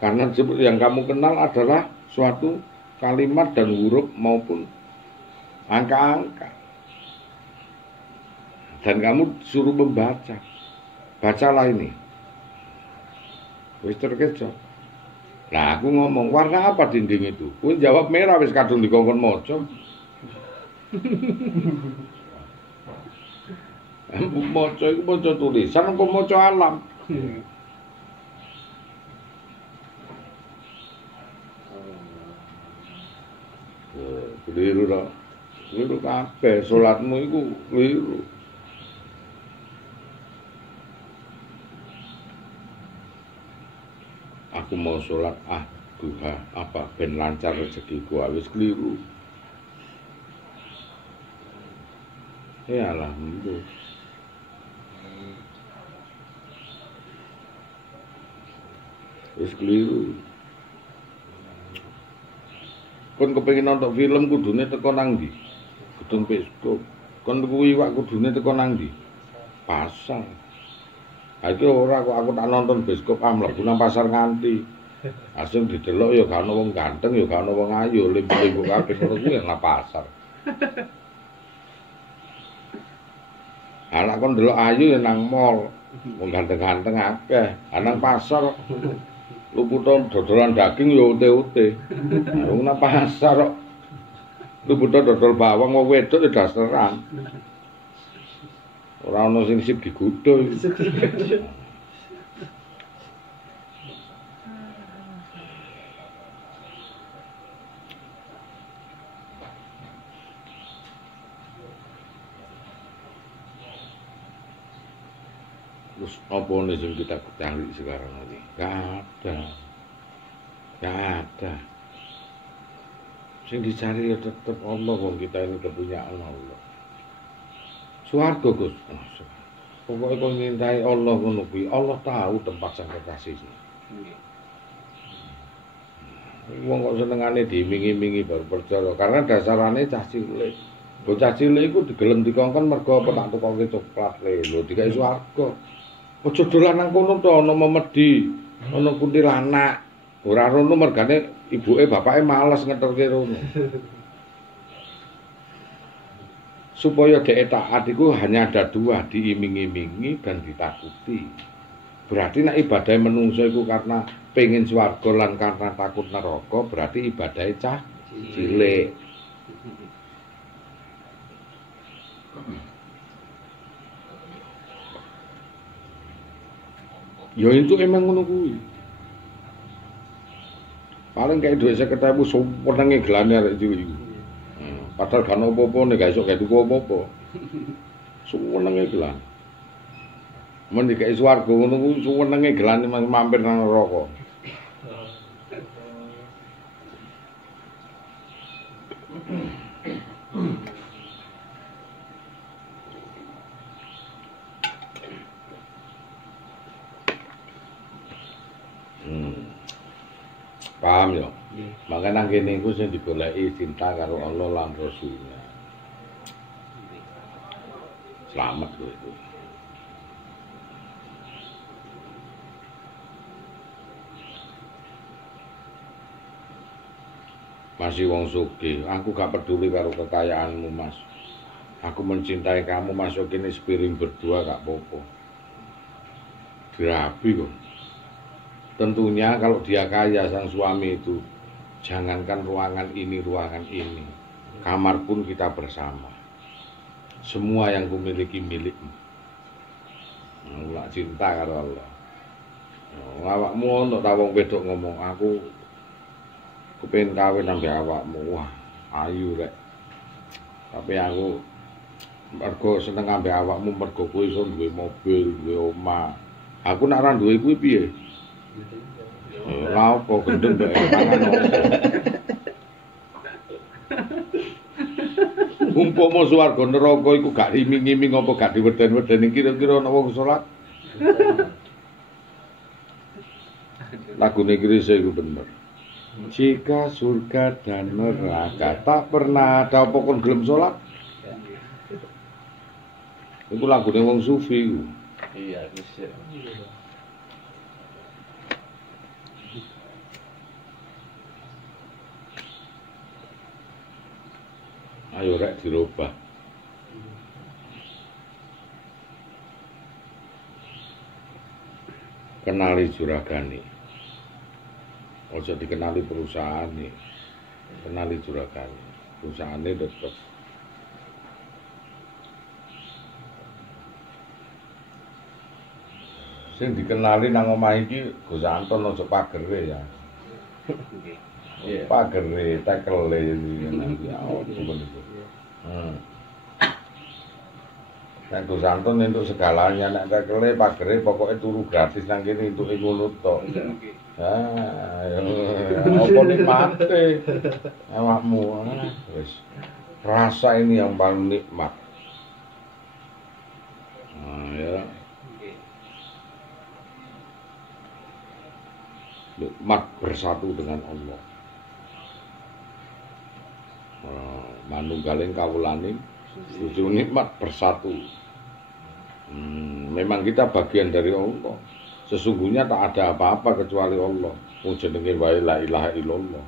Karena yang kamu kenal adalah suatu kalimat dan huruf maupun angka-angka. Dan kamu suruh membaca. Bacalah ini. Wis terkecoh. Nah, aku ngomong, warna apa dinding itu? Kowe jawab merah wis kadung dikongkon maca. Maca iku maca tulisan apa maca alam? Keliru lah. Keliru kabeh, salatmu iku keliru. Aku mau sholat duha apa ben lancar rezekiku wis keliru. Ya alhamdulillah. Wis keliru. Kon kepengin nonton film kudune teko nang ndi? Gedung bioskop. Kon kuwi iwak kudune teko nang ndi? Pasar. Iki ora kok aku tak nonton bioskop mlebu nang pasar nganti. Asing didelok ya gak ono wong ganteng ya gak ono wong ayu, limbu-limbu kabeh ngono kuwi nang pasar. Anak kon delok ayu ya nang mall. Wong ganteng-ganteng akeh. Nang pasar luputan dodolan daging ya ute-ute. Wong nang pasar kok luputan dodol bawang wong wedok ya dasteran. Ora ono sing sip digudho. Terus apa nih yang kita cari sekarang ini? Gak ada. Yang dicari ya tetap Allah, wong kita ini kepunyaan Allah. Swarga Gus. Pokoknya kau ngintai Allah ngono kuwi, Allah tahu tempat sang kekasihnya. Wong kok senengane diiming-imingi baru percaya, karena dasarane cah cilik. Bocah cilik iku digelem dikongkon mergo apa tak tukoke coklat lho, dikai swarga. Aja dolan nang kono to ana memedi, ana kuntilanak. Ora rono mergane ibuke bapake males ngeterke rono. Supaya dhek taat iku hanya ada dua, diiming-imingi dan ditakuti. Berarti nek ibadah menungso iku karena pengen swarga lan karena takut neraka, berarti ibadah cah cilik. Ya itu emang ngono kuwi. Paling kayak duit 50.000 senenge gelane arek dhewe iku. Padahal gak ono apa-apa nek gak iso gak tuku apa-apa. Senenge gelan. Men dikai swarga ngono kuwi senenge gelane mampir nang neraka. Paham ya? Nggih. Maka nang kene iku sing digoleki cinta karo Allah lan Rasulnya. Selamat lho itu. Masih wong sugih, aku gak peduli karo kekayaanmu, Mas. Aku mencintai kamu, masuk ini sepiring berdua gak apa-apa. Dirabi kok. Tentunya kalau dia kaya sang suami itu, jangankan ruangan ini, kamar pun kita bersama. Semua yang kumiliki milikmu. Nggak cinta karo Allah. Awakmu ono ta wong wedok ngomong, aku kepengin kawin ambek awakmu. Wah, ayu rek. Tapi aku mergo seneng ambek awakmu mergo kowe iso duwe mobil, duwe omah. Aku nek ora duwe kuwi piye? Lah opo gendeng mbek mangan. Umpama swarga neraka iku gak iming-iming apa gak diweden-wedeni kira-kira ana wong salat. Lagune Krisye iku bener. Jika surga dan neraka tak pernah ada apa kon gelem salat. Iku lagune wong sufi iku. Iya, bisa. Ayo rek dirubah. Kenali juragane. Ojo dikenali perusahaane. Kenali juragane. Perusahaane tetep. Sing dikenali nang omah iki Gus Anton ojo pagere ya. Iya. Pagere, tekele nanti apa itu. Nek Gus Anton entuk segalanya, nek tekele pagere pokoknya turu gratis nang kene entuk ngono tok. Apa nikmate awakmu wis. Rasa ini yang paling nikmat. Ya. Nikmat bersatu dengan Allah. Manunggaling kawulaning suci nikmat bersatu. Memang kita bagian dari Allah. Sesungguhnya tak ada apa-apa kecuali Allah. Wong jenenge wae la ilaha illallah.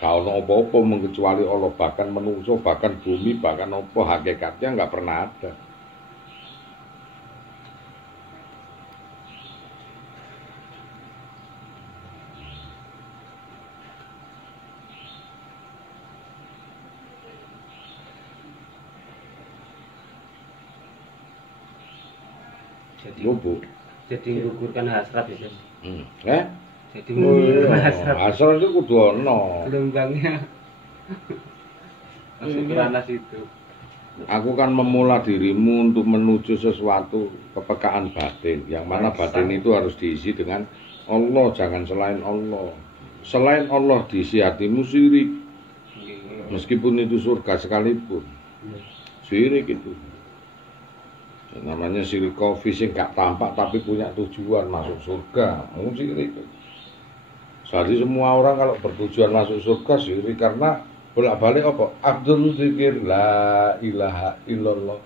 Gak ono apa-apa mengecuali Allah, bahkan menungso, bahkan bumi, bahkan apa hakikatnya enggak pernah ada. Jadi menggugurkan hasrat ya. Jadi Oh menggugurkan iya, hasrat. hasrat itu kudu ono. Gelombangnya masuk ke ranah situ. Aku kan memula dirimu untuk menuju sesuatu kepekaan batin, yang mana batin itu harus diisi dengan Allah, jangan selain Allah. Selain Allah diisi hatimu syirik, meskipun itu surga sekalipun. Syirik itu. Namanya syirik kofi sing gak tampak tapi punya tujuan masuk surga. Syirik. Jadi semua orang kalau bertujuan masuk surga syirik karena bolak-balik apa? Abdul zikir la ilaha illallah.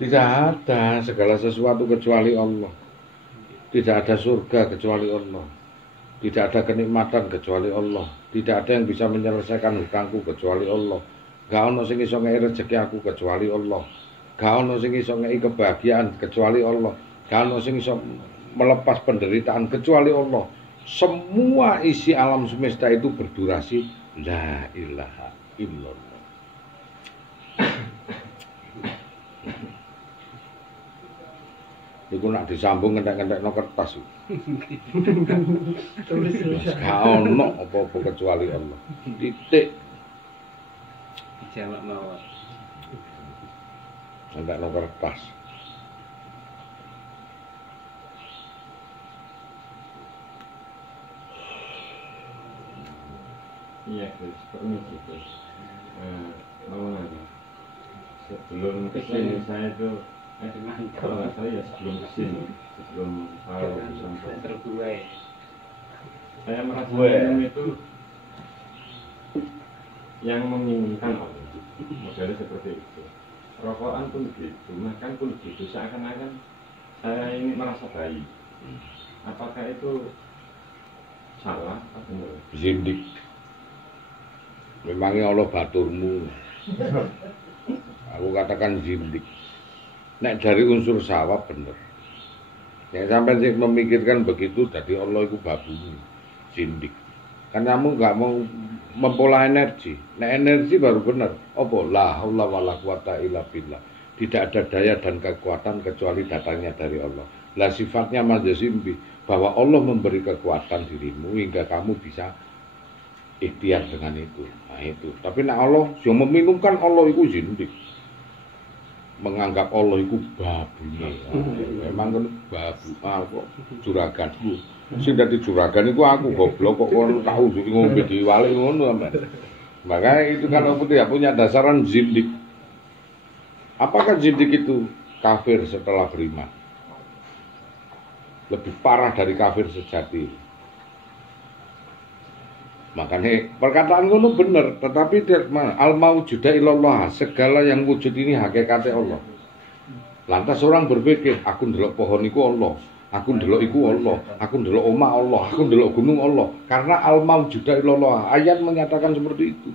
Tidak ada segala sesuatu kecuali Allah. Tidak ada surga kecuali Allah. Tidak ada kenikmatan kecuali Allah. Tidak ada yang bisa menyelesaikan hutangku kecuali Allah. Gak ono sing iso ngei rezeki aku kecuali Allah. Gak ono sing iso ngei kebahagiaan kecuali Allah. Gak ono sing iso melepas penderitaan kecuali Allah. Semua isi alam semesta itu berdurasi la ilaha illallah. Iku nak disambung ngentek-ngentekno kertas. Gak ono apa-apa kecuali Allah. Titik. Dijawab mawon. Ngentekno kertas. Iya, Gus, permisi, Gus. Mau nanya, sebelum kesini saya tuh, kalau nggak salah ya sebelum kesini, sebelum tahu sampai terbuai. Saya merasa minum itu yang menginginkan Allah. Modelnya seperti itu. Rokokan pun begitu, makan pun begitu. Seakan-akan saya ini merasa baik. Apakah itu salah atau benar? Zindik. Memangnya Allah baturmu. Aku katakan zindik. Nek dari unsur sawab bener. Yang sampai sih memikirkan begitu, jadi Allah itu babumu. Zindik. Kan kamu nggak mau mempola energi. Nek energi baru bener. Apa? La haula wala quwata illa billah. Tidak ada daya dan kekuatan kecuali datangnya dari Allah. Lah sifatnya mazhimbi bahwa Allah memberi kekuatan dirimu hingga kamu bisa ikhtiar dengan itu. Nah itu. Tapi nek Allah yang meminumkan Allah itu zindik. Menganggap Allah itu babunya. Memang kan babu kok juragan. Sing dadi juragan iku aku goblok kok kono tahu jadi ngombe diwali ngono sampean. Makanya itu kalau tidak punya dasaran zindik. Apakah zindik itu kafir setelah beriman? Lebih parah dari kafir sejati. Makanya perkataan ngono bener, tetapi al-maujuda illallah, segala yang wujud ini hakikatnya Allah. Lantas orang berpikir, aku ndelok pohon iku Allah, aku ndelok iku Allah, aku ndelok omah Allah, aku ndelok gunung Allah. Karena al-maujuda illallah, ayat menyatakan seperti itu.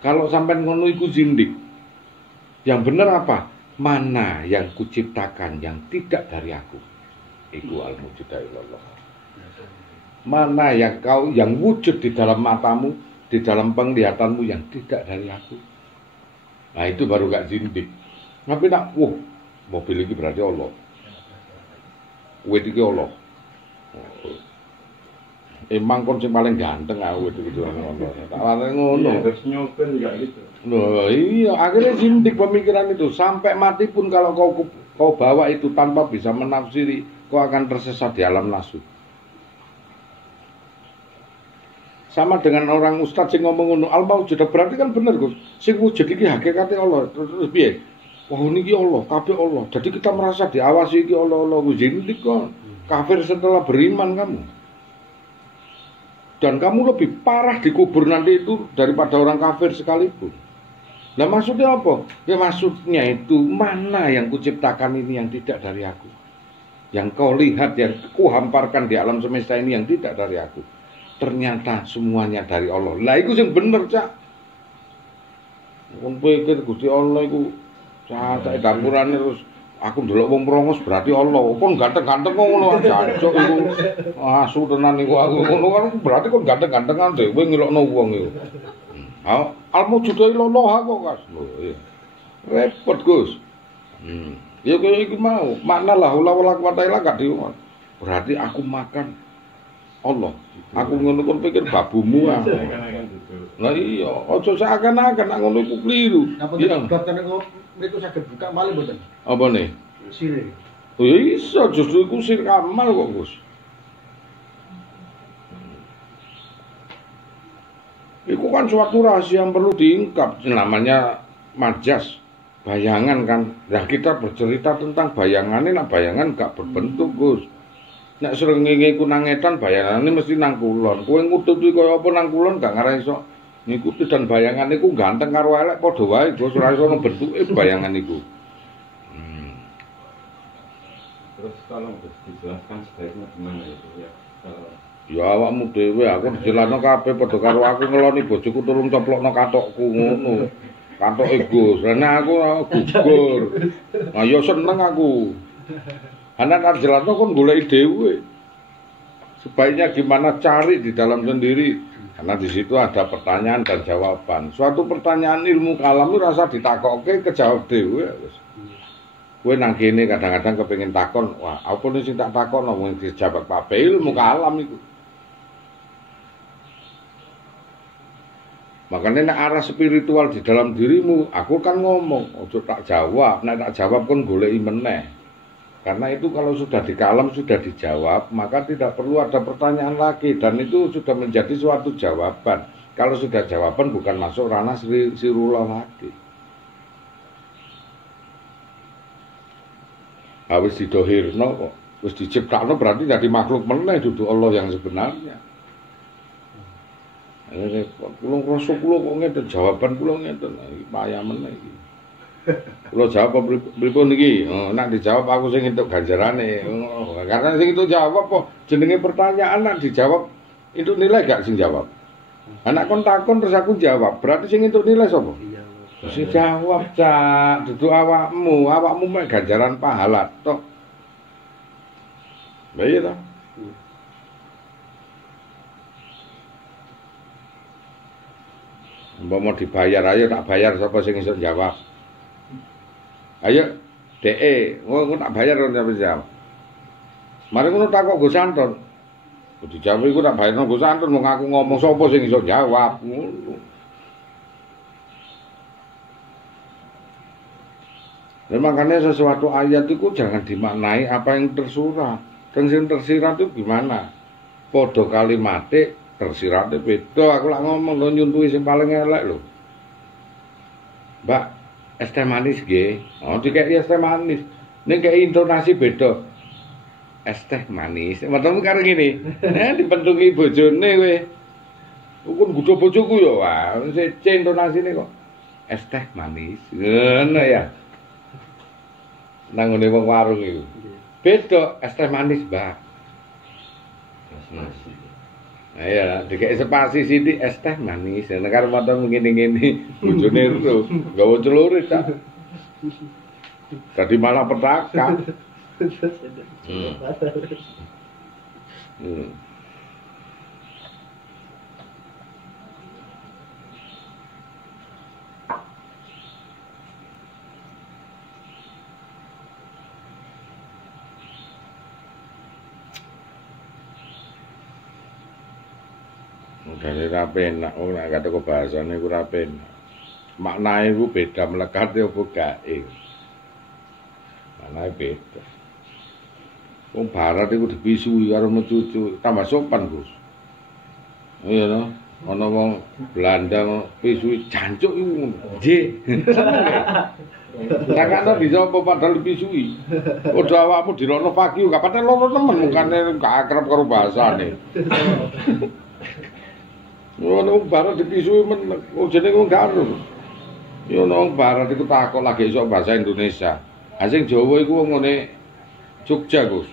Kalau sampai ngono iku zindik. Yang bener apa? Mana yang kuciptakan yang tidak dari aku? Iku al-maujuda illallah. Mana yang wujud di dalam matamu, di dalam penglihatanmu yang tidak dari aku. Nah itu baru gak zindik. Tapi nak, mobil ini berarti Allah. Wit iki Allah. Emang kon sing paling ganteng wit iki ngono. Tak lare ngono. Terus nyoben juga gitu. Loh, iya, akhirnya zindik pemikiran itu. Sampai mati pun kalau kau bawa itu tanpa bisa menafsiri, kau akan tersesat di alam nafsu. Sama dengan orang ustadz yang ngomong ngono al-maujud berarti kan bener Gus. Sing wujud iki hakikate Allah. Terus piye? Wah niki Allah, kabeh Allah. Jadi kita merasa diawasi iki Allah zindik kok. Kafir setelah beriman kamu. Dan kamu lebih parah dikubur nanti itu daripada orang kafir sekalipun. Nah maksudnya apa? Ya maksudnya itu mana yang kuciptakan ini yang tidak dari aku. Yang kau lihat, yang ku hamparkan di alam semesta ini yang tidak dari aku. Ternyata semuanya dari Allah. Lah iku sing bener, Cak. Wong pikir Gusti Allah iku cacake dapurane terus aku ndelok wong prongos berarti Allah. Kon ganteng-ganteng kok ngono jancuk iku. Asu tenan iku aku ngono kan berarti kon ganteng-gantengan dhewe ngelokno wong iku. Al-maujuda illallah kok, Kas. Lho, iya. Repot, Gus. Ya kaya iku mau, makna la haula wala quwata illa billah. Berarti aku makan Allah. Aku ngono kon pikir babumu ah. Lah iya, aja seakan-akan nek ngono iku kliru. Napa boten niku saged buka malih mboten? Apa nih? Sire. Oh ya iso, justru iku sir kamal kok, Gus. Itu kan suatu rahasia yang perlu diungkap, namanya majas, bayangan kan. Nah kita bercerita tentang bayangan ini, nah bayangan gak berbentuk Gus. Nek srengenge iku nangetan bayangane mesti nang kulon. Kowe ngututi kaya apa nang kulon gak ngarep iso ngikuti dan bayangan iku ganteng karo elek padha wae Gus, ora iso bentuke bayangan iku. Terus tolong dijelaskan sebaiknya gimana itu ya. Ya awakmu dhewe aku dijelasno kabeh padha karo aku ngeloni bojoku tulung coplokno katokku ngono. Katoke Gus, rene aku gugur. Nah ya seneng aku. Anak jelasno kon goleki dhewe. Sebaiknya gimana cari di dalam sendiri. Karena di situ ada pertanyaan dan jawaban. Suatu pertanyaan ilmu kalam itu rasa ditakokke kejawab dhewe wis. Kowe nang kene kadang-kadang kepengin takon, wah apa sing tak takon wong dijawab kabeh ilmu kalam iku. Makanya nek arah spiritual di dalam dirimu, aku kan ngomong, ojo tak jawab, nek tak jawab kon goleki meneh. Karena itu kalau sudah di kalam sudah dijawab, maka tidak perlu ada pertanyaan lagi dan itu sudah menjadi suatu jawaban. Kalau sudah jawaban bukan masuk ranah sirullah lagi. Wis didohirno kok, wis diciptakno berarti jadi makhluk meneh dudu Allah yang sebenarnya. Repot. Kula ngrasa kula kok ngeten jawaban kula ngeten. Iki payah meneh iki. Kula jawab pripun iki? Nek dijawab aku sing entuk ganjarane. Karena sing itu jawab kok jenenge pertanyaan nek dijawab itu nilai gak sing jawab. Anak kon takon terus aku jawab. Berarti sing entuk nilai sapa? Iya. Sing jawab, Cak. Dudu awakmu. Awakmu mek ganjaran pahala tok. Lah iya ta? Mau dibayar, ayo tak bayar sapa sing iso jawab. Ayo, engko tak bayar ora jawab. Mari ngono takok Gus Anton. Dijawab iku tak bayarno Gus Anton mung aku ngomong sapa sing iso jawab. Ngono. Dan makanya sesuatu ayat itu jangan dimaknai apa yang tersurat. Dan yang tersirat itu gimana? Podo kalimatnya tersiratnya beda. Aku lah ngomong lo nyuntui yang paling elek lo. Mbak, es teh manis nggih. Oh, dikeki es teh manis. Ning kei intonasi beda. Es teh manis. Matamu karo ngene. Dipentungi bojone kowe. Ukun gudho bojoku ya, wah, sece intonasine kok es teh manis. Ngono ya. Nang ngene wong warung iku. Beda es teh manis, Mbak. Nah ya, dikek spasi sithik es teh manis. Nek karo matamu ngene-ngene bojone ero, gawa celurit ta. Tadi malah petaka. Dari rapen, nek kata bahasane iku rapen. Maknane iku beda melekat ya apa gae. Maknane beda. Wong barat iku dipisui karo mecucu, tambah sopan, Gus. Iya to. Ana wong Belanda pisui jancuk iku. Nggih. Sakakno bisa apa padahal dipisui. Udah awakmu dirono fakih, gak paten loro temen mukane gak akrab karo bahasane. Wong barat dipisui men jenenge wong karo. Ya wong barat iku takok lagi iso bahasa Indonesia. Ha sing Jawa iku wong ngene Jogja, Gus.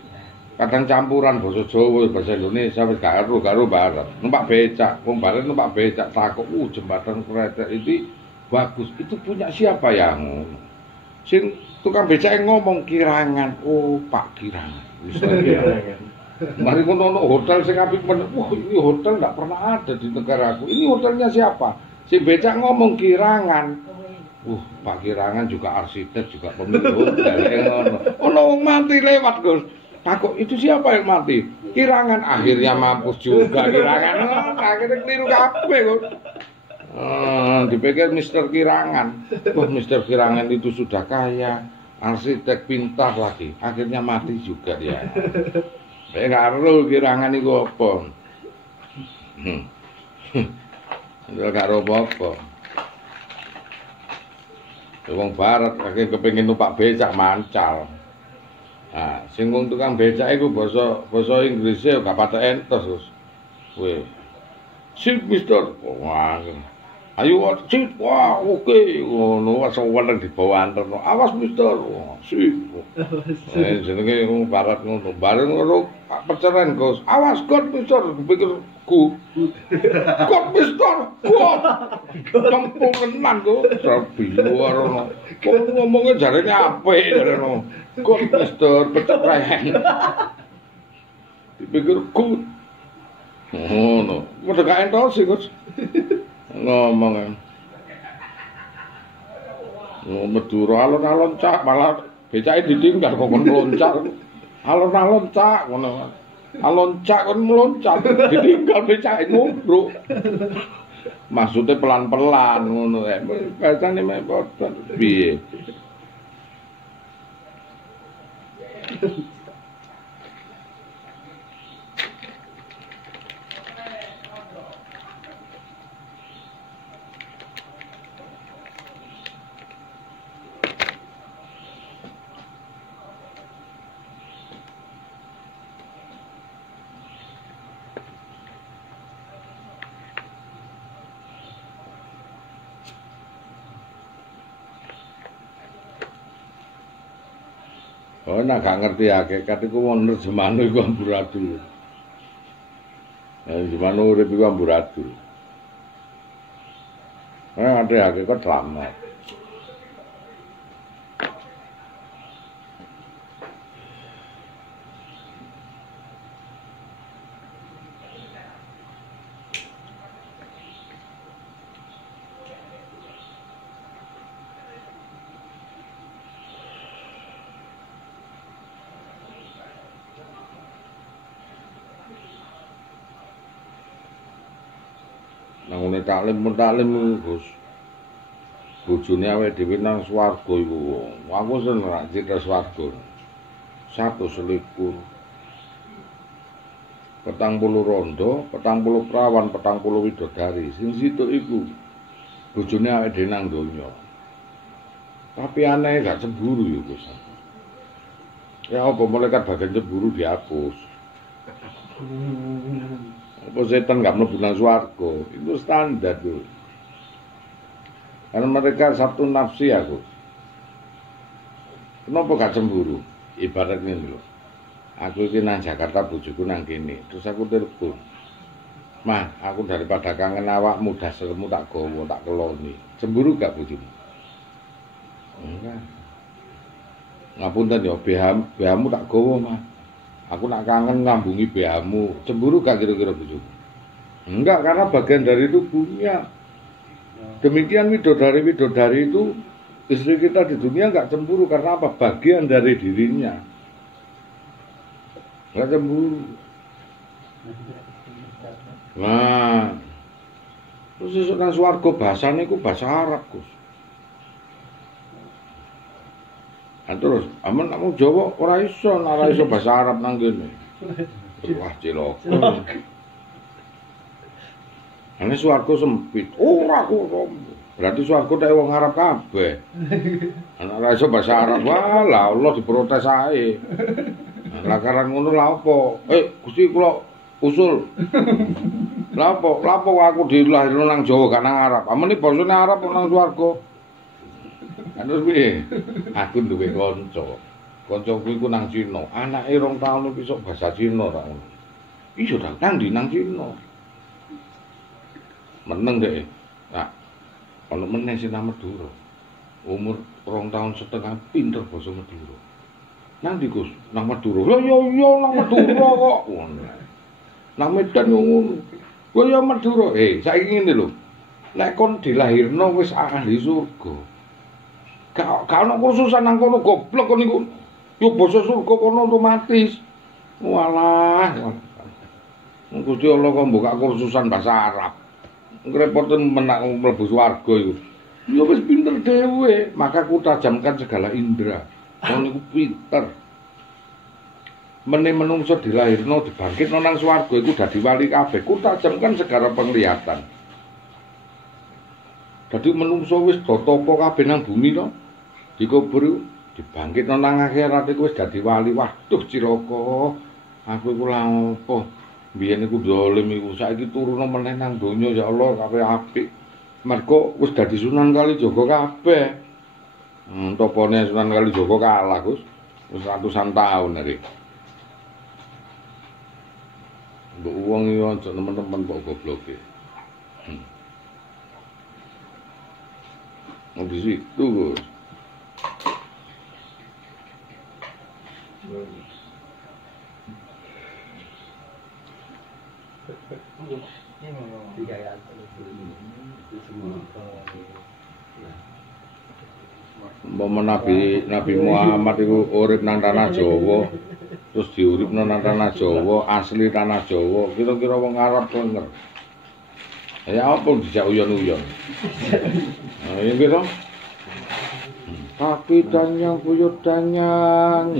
Kadang campuran basa Jawa bahasa Indonesia wis gak karo barat. Numpak becak, wong barat numpak becak takok, jembatan Kretek itu bagus. Itu punya siapa ya? Sing tukang becake ngomong Kirangan. Oh, Pak Kirangan. Wis mari ngono hotel sing apik men. Wah, ini hotel enggak pernah ada di negaraku. Ini hotelnya siapa? Si becak ngomong Kirangan. Pak Kirangan juga arsitek, juga pemilik hotel ngono. Ono wong mati lewat, Gus. Takut itu siapa yang mati? Kirangan. Akhirnya mampus juga Kirangan. Akhirnya keliru kabeh, Gus. Dipikir Mister Kirangan. Wah, Mister Kirangan itu sudah kaya, arsitek pintar lagi. Akhirnya mati juga dia. Saya nggak tahu Kirangan itu apa. Nggak tahu apa. Wong barat akhirnya kepengin numpak becak mancal. Nah, sing wong tukang becak iku basa Inggrise gak patek entos, Gus. Kowe. Sip, Mister. Wah. Ayo sip. Wah, oke. Ngono wis weneng dibawa anterno. Awas, Mister. Sip. Jenenge wong barat ngono. Bareng ngono peceren, Gus. Awas, God, Mister. Pikir ku. God, Mister. God. Tempungenan, Gus. Sabi luar ono. Kok ngomongnya jarene apik jarene. God, Mister. Peceren. Dipikir ku. Ngono. Padha gak entos, Gus. Ngomong Madura alon-alon cak malah becake ditinggal kok kon meloncat. Alon-alon cak ngono. Alon cak kon meloncat ditinggal becake ngobrol. Maksudnya pelan-pelan ngono ya. Bahasane mek padha piye. Oh, nek gak ngerti hakikat iku wong nerjemahno iku amburadul. Nerjemahno urip iku amburadul. Ada hakikat selamat. Nangune taklim Gus. Bojone awake dhewe nang swarga iku. Aku seneng rak cita swarga. 121. 40 rondo, 40 prawan, 40 widodari. Sing situk iku bojone awake dhewe nang donya. Tapi aneh gak cemburu ya Gus. Ya apa malaikat bagian cemburu dihapus. Apa setan gak mlebu nang swarga, itu standar tuh. Karena mereka satu nafsi aku. Kenapa gak cemburu? Ibarat ini lho. Aku iki nang Jakarta bojoku nang kene, terus aku telepon. Mah, aku daripada kangen awakmu daselmu tak gowo, tak keloni. Cemburu gak bojomu? Enggak. Ngapunten ya, BH-mu tak gowo, Mah. Aku nak kangen ngambungi BH-mu. Cemburu gak kira-kira bojomu? Enggak, karena bagian dari tubuhnya. Demikian widodari itu istri kita di dunia enggak cemburu karena apa? Bagian dari dirinya. Enggak cemburu. Nah, terus sesuk nang swarga bahasane iku bahasa Arab, Gus. Terus, amun kamu Jawa ora iso bahasa Arab nang kene. Wah, cilok. Ane swarga sempit. Ora kok. Berarti swarga tek wong Arab kabeh. Ana ora iso bahasa Arab. Wah, lah Allah diprotes ae. Lah karang ngono lha apa? Gusti kula usul. Lha apa aku dilahirno nang Jawa gak nang Arab. Amene basane Arab nang swarga. Terus piye? Aku duwe kanca. Kancaku iku nang Cina. Anake 2 taun iku iso basa Cina ta ngono. Iya ta, nang ndi nang Cina. Meneng deh. Nah, ono meneh sing nang Madura. Umur 2 tahun setengah pinter basa Madura. Nang ndi Gus? Nang Madura. Ya nang Madura kok. Nang Medan yo ngono. Kok ya Madura. Saiki ngene lho. Nek kon dilahirno wis ahli surga. Gak ono kursusan nang kono goblok kon niku. Yo basa surga kono otomatis. Walah. Gusti Allah kok mbok kursusan bahasa Arab. Ngerepoten menang mlebu swarga iku. Ya wis pinter dhewe, maka ku tajamkan segala indera. Wong niku pinter. Mene menungso dilahirno dibangkitno nang swarga iku dadi wali kabeh. Ku tajamkan segala penglihatan. Dadi menungso wis do topo kabeh nang bumi to. Dikubur dibangkitno nang akhirat iku wis dadi wali. Waduh cilaka. Aku iku lha opo? Biyen iku dolim iku saiki turun meneh nang donya ya Allah kabeh apik. Mergo wis dadi Sunan Kalijaga kabeh. Topone Sunan Kalijaga kalah, Gus. Wis ratusan taun iki. Mbok wong iki aja temen-temen kok gobloke. Di situ, Gus. Umpama Nabi Muhammad iku urip nang tanah Jawa, terus diuripno nang tanah Jawa, asli tanah Jawa, kira-kira wong Arab denger. Ya apa dijak uyon-uyon. Nah, ya gitu. Kaki danyang buyut danyang.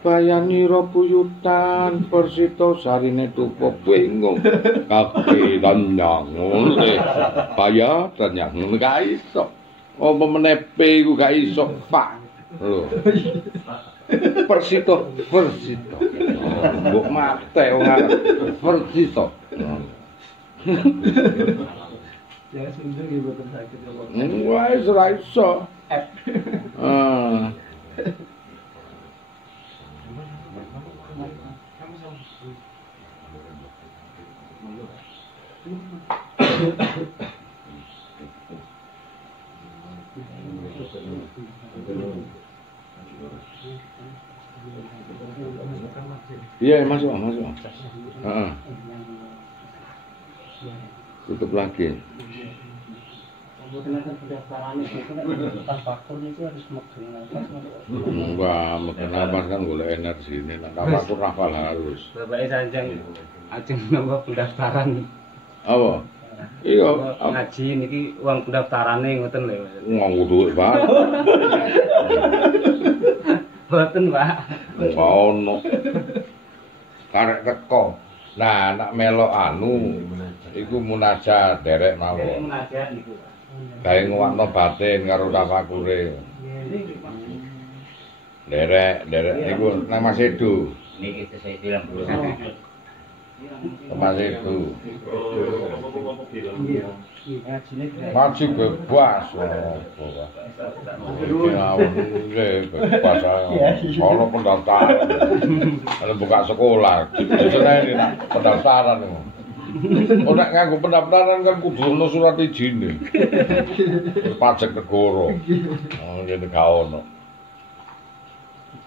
Bayanira buyutan persito sarine tupo bingung. Kaki danyang ngono. Baya danyang ngono gak iso. Apa menepe iku gak iso, Pak. Lho. Persito. Mbok mate wong arep persito. Ya sebenarnya nggih boten saged kok. Wis ora iso. Iya, masuk. Heeh. Tutup lagi. Mboten enten pendaftaran itu kan tafakur niku harus megen nafas. Enggak, megen nafas kan golek energi ini. Nek tafakur nafal harus. Bapake sanjang ajeng napa pendaftaran. Apa? Iya, Ngaji niki uang pendaftarane ngoten lho. nganggo dhuwit banget. Boten, Pak. Enggak ono. Karek teko. Nah, nak melok anu iku munajat derek mawon. Munajat niku, Pak. Gawe nguwakno batin karo tafakure. Derek niku nang Mas Edo. Niki saya bilang dulu. Mas Edo. Ngajine Ngaji bebas. Bebas. Ono pendaftaran. Kalau buka sekolah, diseneni nak pendaftaran niku. Oh nek nganggo pendaftaran kan kudu ono surat izine. Pajak negara. Oh ngene gak ono.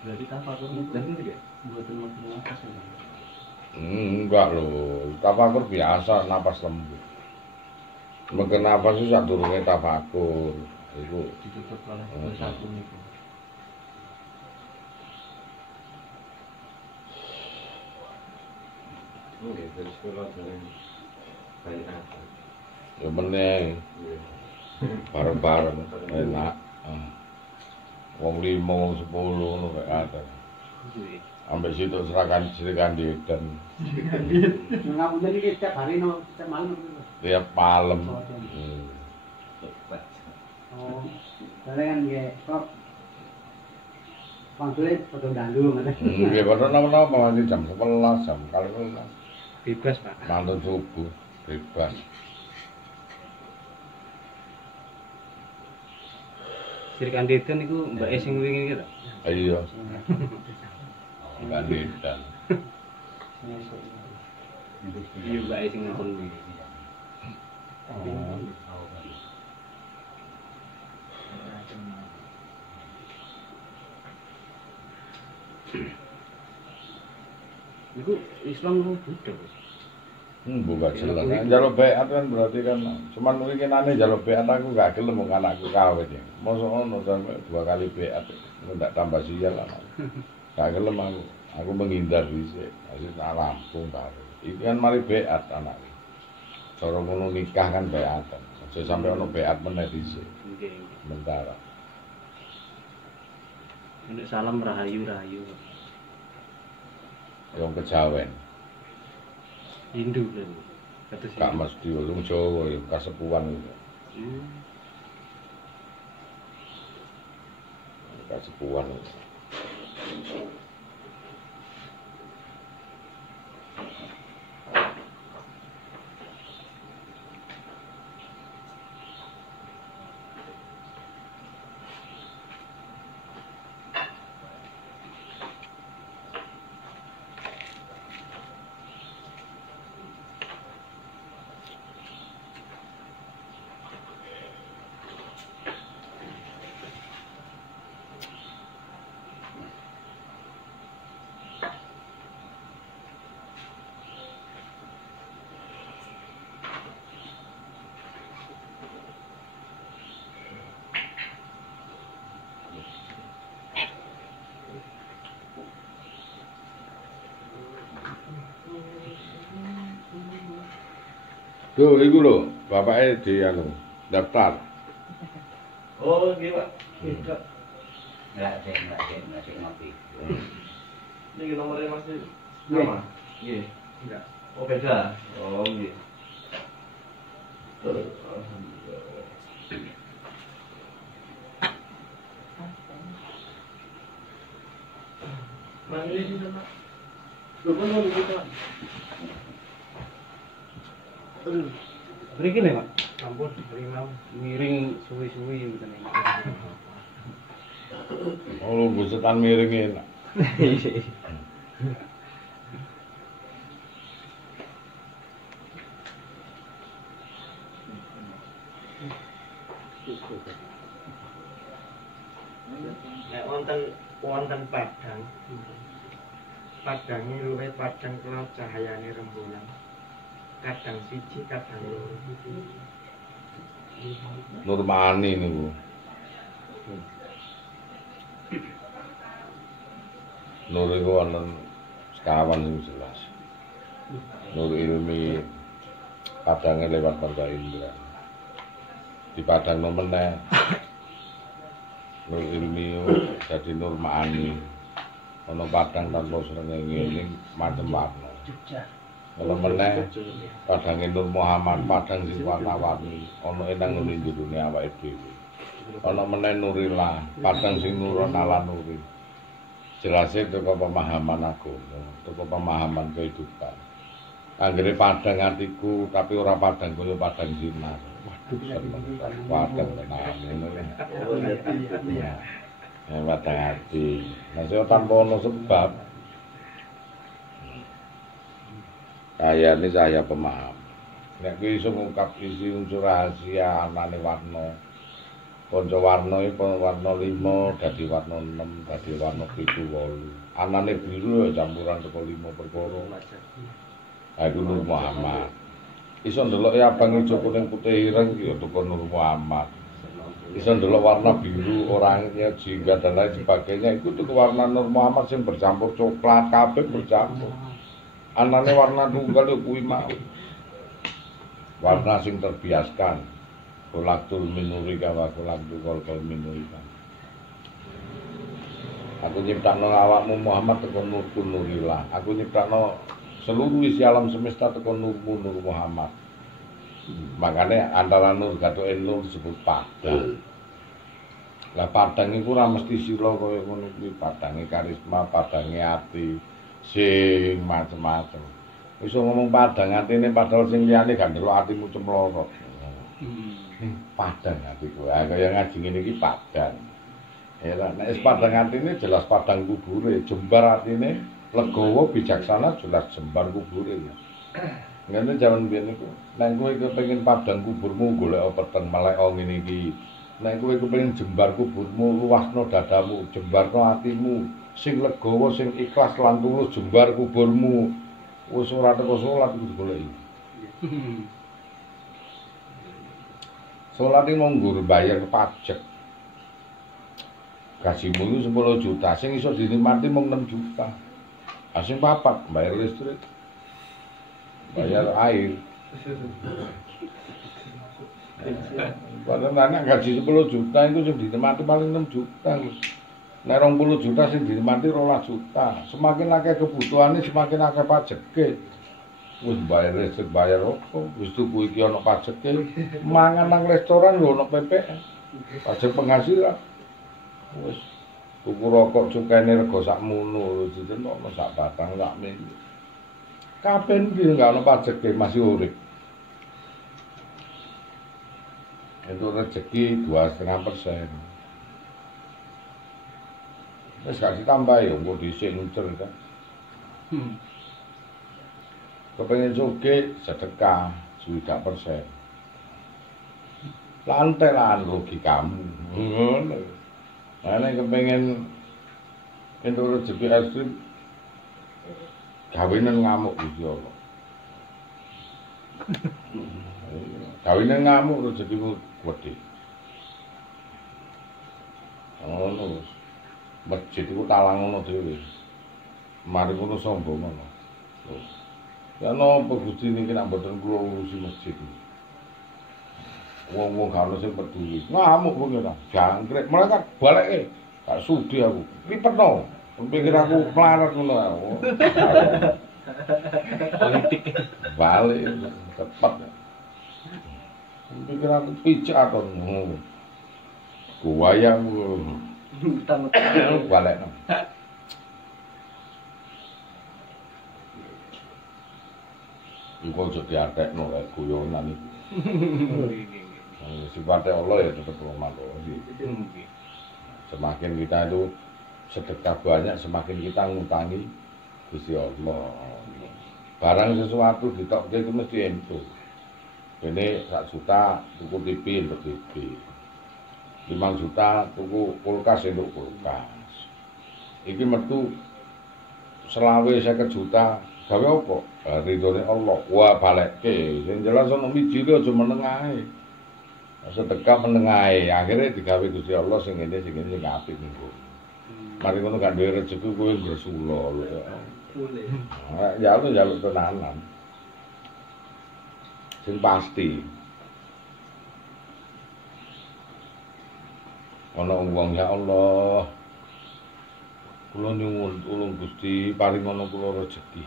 berarti tafakur mudah itu ya? Mboten mboten nafas ya. Enggak loh, tafakur biasa napas lembut. Mungkin napas itu sadurunge tafakur. Iku Ditutup oleh satu niku. Nggih, terus kula dereng balik atas. ya meneh bareng-bareng enak. Wong 5 wong 10 ngono kayak atas. Ambek situ serahkan Kandidan Ngapunten iki tiap hari no, tiap malam. tiap malam. Oh, soalnya kan nggih kok pangsulnya foto dalu ngoten. Nggih, padha napa-napa iki jam 11 jam kali 11. Bebas, Pak. Mantun subuh bebas. Sri Kandidan niku Mbak E sing wingi iki ta? Iya. Kandidan. Iya, Mbak E sing ngepun wingi. Niku Islam niku Buddha, Bos. Bukan jelas. Jaluk beat kan berarti kan cuman winginane jaluk beat aku gak gelem wong anakku kawin ya. Mosok ono sampe 2 kali beat ndak tambah sial lah. Gak gelem aku. Aku menghindar dhisik. Masih tak rampung baru. Iki kan mari beat anakku. Cara ngono nikah kan beatan. Aja sampe ono beat meneh dhisik. Nggih. Sementara. Nek salam rahayu. Wong kejawen. Hindu lho. Kados Gak mesti wong Jawa ya kasepuhan. Kasepuhan. Tuh, iku lho, bapake di anu daftar. Oh, nggih, Pak. Enggak sih ngopi. Niki nomornya masih sama? Nggih. Enggak. Oh, beda. Oh, nggih. Alhamdulillah. Mang ini di sana. Lho, mau kita. Mriki lho, Pak. Ampun, miring suwi-suwi ngoten iki. Oh, lu busetan miring enak. Nek wonten padang. Padange luwih padang kelawan cahayane rembulan. Kadang siji, kadang loro. Nurmani niku. Nur iku wonten sekawan sing jelas. Nur ilmi padange lewat panca indra. Di padang meneh. Nur ilmi dadi nur ma'ani. Ana padang tanpa srengenge macem warna. Kalau meneh padange Nur Muhammad padang sing warna-warni ana enang nuri jurune awake dhewe. Ana meneh Nurillah padang sing nuron ala nuri. Jelase teko pemahaman agama, teko pemahaman kehidupan. Anggere padang atiku tapi ora padang kaya padang sinar. Waduh seneng. Padang tenan ngene. Ya padang ati. Nah tanpa ono sebab kayane saya pemaham. Nek kuwi iso ngungkap isi unsur rahasia anane warna. Panca warna iki warna 5 dadi warna 6 dadi warna 7 8. Anane biru campuran teko 5 perkara. Ha iku Nur Muhammad. Iso ndelok abang ijo kuning putih ireng ya teko Nur Muhammad. Iso ndelok warna biru orangnya jingga dan lain sebagainya itu teko warna Nur Muhammad sing bercampur coklat kabeh bercampur. Anane warna tunggal yo kuwi mau. Warna sing terbiaskan. Kolaktul minuri kawa kolaktul kolkol minuri. Aku nyiptakno awakmu Muhammad teko nurku nurillah. Aku nyiptakno seluruh isi alam semesta teko nurmu Nur Muhammad. Makanya antara nur gatoke nur disebut padang. Lah padang iku ora mesti sira kaya ngono kuwi, padange karisma, padange ati, sing macem-macem. Iso ngomong padang atine padahal sing liyane gak ndelok atimu cemlorot. Padang atiku. Ha kaya ngaji ngene iki padang. Ya nek padang atine jelas padang kubure, jembar atine legowo bijaksana jelas jembar kubure. Ngene jaman biyen niku. Nek kowe kepengin padang kuburmu golek peteng melek ngene iki. Nek kowe kepengin jembar kuburmu luasno dadamu, jembarno atimu, sing legowo sing ikhlas lan tulus jembar kuburmu. Wis ora teko salat kudu goleki. Salat iki mung bayar pajak. Gajimu itu 10 juta, sing iso dinikmati mung 6 juta. Sing 4 bayar listrik. Bayar air. Padahal anak gaji 10 juta itu sing dinikmati paling 6 juta. Nek 20 juta sing dinikmati 12 juta. Semakin akeh kebutuhane semakin akeh pajeke. Wis bayar listrik, bayar opo, wis tuku iki ana pajeke. Mangan nang restoran lho ana PPN. Pajak penghasilan. Wis tuku rokok cukene rego sakmono, ditentokno sak batang sak minggu. Kapan iki enggak ana pajeke masih urip. Itu rezeki 2,5%. Wis gak ditambah ya, engko dhisik nucer kan. Kepengen sugih sedekah 2%. Lantelan rugi kamu. Ngono. Nek kepengen entuk rezeki asli gawenan ngamuk Gusti Allah. Gawenan ngamuk rezekimu gedhe. Ngono. Masjid iku talang ngono dhewe. Mari ngono sombong ngono. Ya napa Gusti niki nek mboten kula ngurusi masjid iki. Wong-wong gak ono sing peduli. Ngamuk wong ora. Jangkrik, malah tak baleke. Gak sudi aku. Lipetno. Pikir aku melarat ngono aku. Politik. Balik tepat. Pikir aku picak to. Kuwayang balik. Iku aja diatekno lek guyonan iki. Sifatnya Allah ya tetap rahmat Allah. Semakin kita itu sedekah banyak, semakin kita ngutangi Gusti Allah. Barang sesuatu ditokke itu mesti entuk. Ini 1 juta tuku TV untuk TV. 5 juta tuku kulkas untuk kulkas. Iki metu 50 juta gawe apa? Ridhone Allah. Wah balekke. Sing jelas ana mijile aja meneng ae. Sedekah meneng ae. Akhire digawe Gusti Allah sing ngene sing apik niku. Mari ngono gak duwe rezeki kowe bersula lho. Jaluk tenanan. Sing pasti. Ana wong ya Allah. Kula nyuwun tulung Gusti paring ana kula rezeki.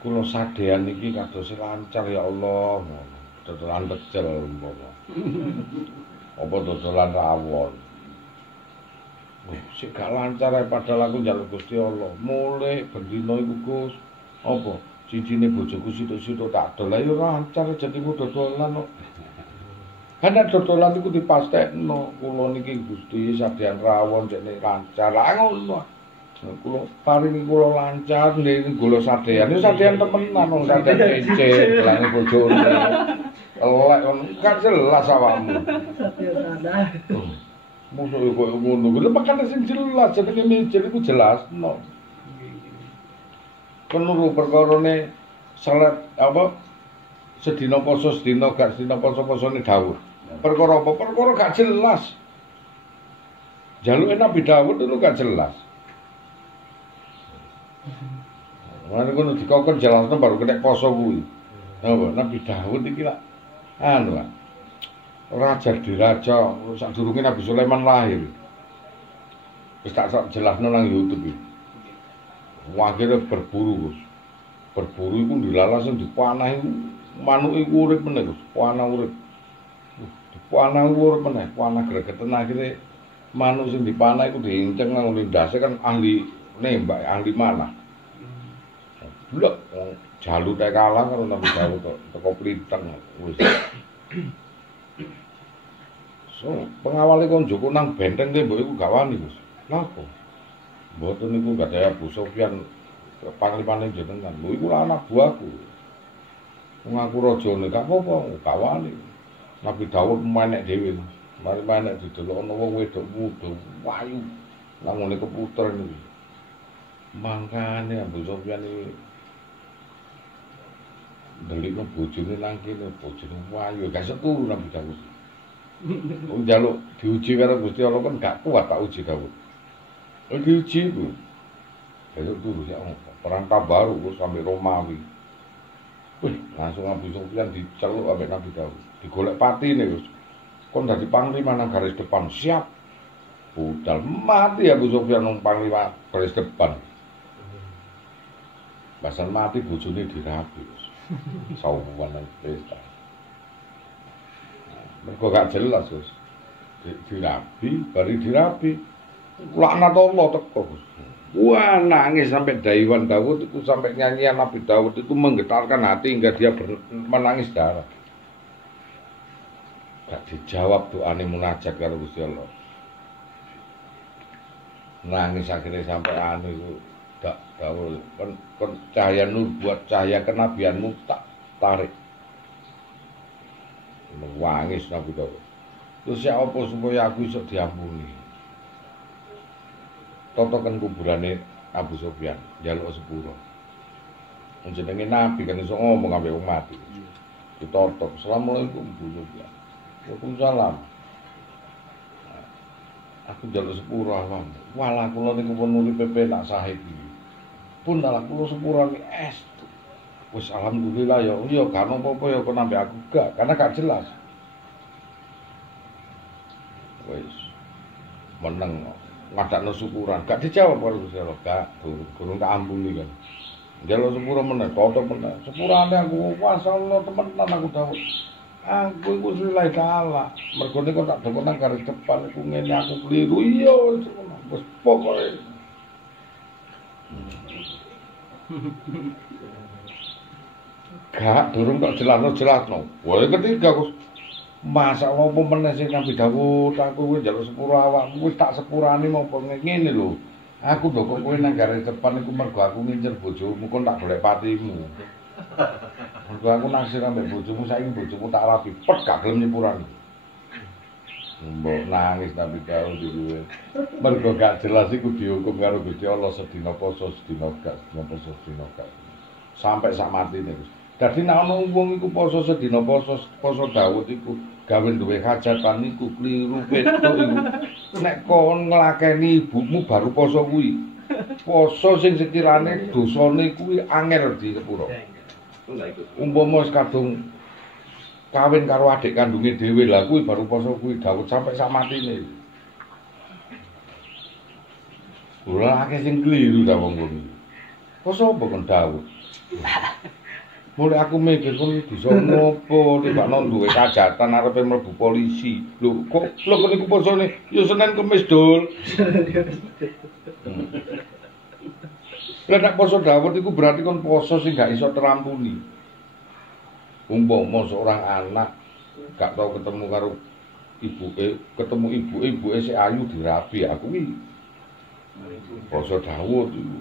Kula sadean iki kados lancar ya Allah. Dodolan pecel umpama. Apa dodolan rawon. Sik gak lancar ae padahal aku njaluk Gusti Allah. Mulih bendina iku Gus. Apa? Cijine bojoku sithik-sithik tak dol. Lah ya lancar rezekimu dodolan kok. Ana dodolan iku dipastekno. Kula niki Gusti sadean rawon jekne lancar. Lah ngono. Kula paringi kula lancar nggih kula sadean. Ya sadean temenan wong sadean cecek lange bojone. Elek ngono kan jelas awakmu. Musuh koyo ngono. Lha makane sing jelas jenenge mijil iku jelasno. Penuru perkarane salat apa sedina poso sedina gak sedina poso-posone Daud. Perkara apa? Perkara gak jelas. Jaluke Nabi Daud itu gak jelas. Mane kono dikokon jelasno baru kena poso kuwi. Apa Nabi Daud iki lak anu lah. Raja diraja sadurunge Nabi Sulaiman lahir. Wis tak jelasno nang YouTube iki. Akhirnya berburu, Gus. Berburu iku dilalas sing dipanah iku manuke iku urip meneh, Gus. Panah urip. Dipanah urip meneh, panah gregeten akhire manuk sing dipanah iku diinceng nang lindase kan ahli nembak, ahli manah. Blok jalu teh kalah karo Nabi Daud teko pliteng wis. So, pengawale kon Joko nang benteng ki mbok iku gak wani, Gus. Napa? Mboten niku gak ada Abu Sufyan panglimane jenengan. Lho iku anak buahku. Wong aku rajane gak apa-apa, gak wani. Nabi Daud menek dhewe. Mari menek didelok ana wong wedok muda wayu. Lah ngene keputer niku. Mangkane Abu Sufyan iki ndelikno bojone nang kene, bojone wayu, gak seturu Nabi Daud. Wong njaluk diuji karo Gusti Allah kan gak kuat tak uji Daud. Diuji itu, besok dulu ya perang Tabaru sampai Romawi. Wih, langsung Abu Sufyan diceluk sampai Nabi Daud. Digolek pati nih, Gus. Kon dadi panglima nang garis depan siap. Budal mati Abu Sufyan nang panglima garis depan. Basan mati bojone dirabi, Gus. Sawan nang pesta. Mergo gak jelas, Gus. Dirabi, bari dirabi. Laknat Allah teko. Wah nangis sampai Daiwan Daud itu sampai nyanyian Nabi Daud itu menggetarkan hati hingga dia menangis darah. Gak dijawab doane munajat karo Gusti Allah. Nangis akhirnya sampai anu itu dak Daud kon cahaya nur buat cahaya kenabianmu tak tarik. Nangis Nabi Daud. Terus ya apa supaya aku iso diampuni? Totokan kuburane Abu Sufyan, njaluk sepuro. Jenenge Nabi kan iso ngomong ambek umat iki. Ditotok, "Assalamualaikum Bu Sufyan." Waalaikumsalam. Aku njaluk sepuro awam. Walah kula niku pun uripe penak sahib iki. Pun dalah kula sepuro ni es. Wis alhamdulillah ya, iya gak apa-apa ya kok ambek aku gak, karena gak jelas. Wis meneng ngadakno syukuran, gak dijawab karo Gusti Allah, gak durung tak ampuni kan. Njaluk sepuro meneh, totok meneh. Sepurane aku masyaallah temenan aku Daud. Aku iku lillahi taala. Mergo niku tak dekok nang garis depan iku ngene aku keliru. Iya wis pokoke. Gak durung tak jelasno. Wah ketiga Gus. Masa apa meneh sing Nabi Daud aku kuwi njaluk sepuro awakmu wis tak sepurane mopo ngene lho. Aku ndokok kowe nang garis depan iku mergo aku ngincer bojomu kon tak golek patimu. Mergo aku naksir ambek bojomu saiki bojomu tak rapi pet gak gelem nyepuran. Mbok nangis tapi karo dhewe. Mergo gak jelas iku dihukum karo Gusti Allah sedina poso sedina gak sedina poso sedina gak. Sampai sak matine Gus. Dadi nek ana wong iku poso sedina poso Daud iku gawe duwe hajatan iku kliru petuk iku. Nek kon nglakeni ibumu baru poso kuwi. Poso sing sekirane dosane kuwi angel disepuro. Umpama wis kadung kawin karo adik kandunge dhewe lah kuwi baru poso kuwi Daud sampai sak matine. Ora akeh sing kliru ta wong-wong. Poso apa kon Daud? Mulai aku mikir kon bisa ngopo tibakno duwe kajatan arepe mlebu polisi. Lho kok niku posone ya Senin Kamis Dul. Lah nek poso Daud iku berarti kon poso sing gak iso terampuni. Umpama seorang anak gak tau ketemu karo ibuke, ketemu ibuke sik ayu dirabi aku iki. Poso Daud iku.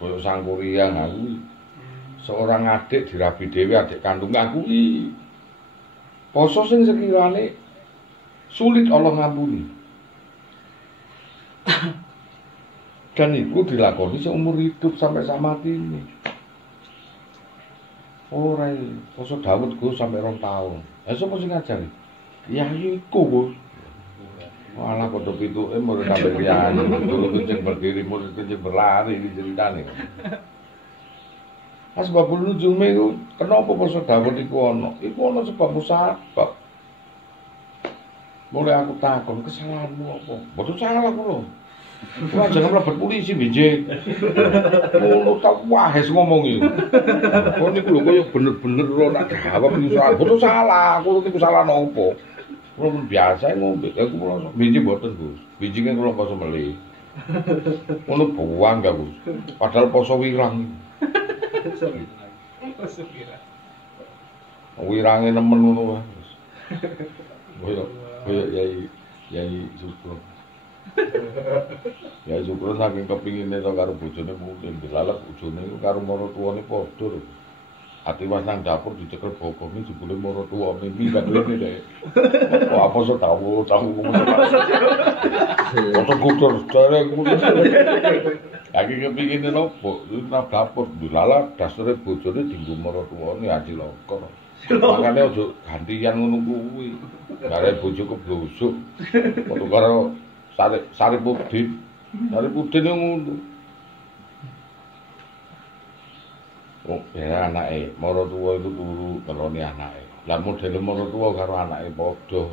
Koyo Sangkuriang aku iki. Seorang adik dirabi dhewe adik kandung aku iki. Poso sing sekirane sulit Allah ngampuni. Dan itu dilakoni seumur hidup sampai sak matine. Ora poso Daud Gus sampai 2 tahun. Lah sapa sing ngajari? Ya iku Gus. Malah padha pituke murid sampe riyan, murid sing berdiri, murid sing berlari iki ceritane. Asbabul nujume iku kenapa poso Daud iku ana? Iku ana sebab musabab. Mulai aku takon kesalahanmu apa? Boten salah kula. Wah, jangan mlebet polisi biji. Ngono ta wahes ngomong iki. Kok niku lho koyo bener-bener lho nak jawab niku salah. Boten salah, kula niku salah napa? Kula biasa ngombe. Aku kula biji boten, Gus. Biji kan kula poso meli. Ngono buang gak, Gus. Padahal poso wirang. Poso wirang. Wirange nemen ngono wae. Koyo yai Sukro. Ya Sukro saking kepingine to karo bojone mungkin dilalek bojone iku karo maratuwane padha. Ati was nang dapur dicekel bokone jebule maratuwane iki gak lene deh. Kok apa so tahu ngono. Foto kutur dereng ngono. Lagi kepingine nopo, nang dapur dilalek dasare bojone dienggo maratuwane aji lokor. Makane aja gantian ngono kuwi. Gare bojo keblosok. Foto karo Sari Pudin. Sari Pudin yang ngono. Oh, ya anake, maratuwa iku turu ngeloni anake. Lah modele maratuwa karo anake padha.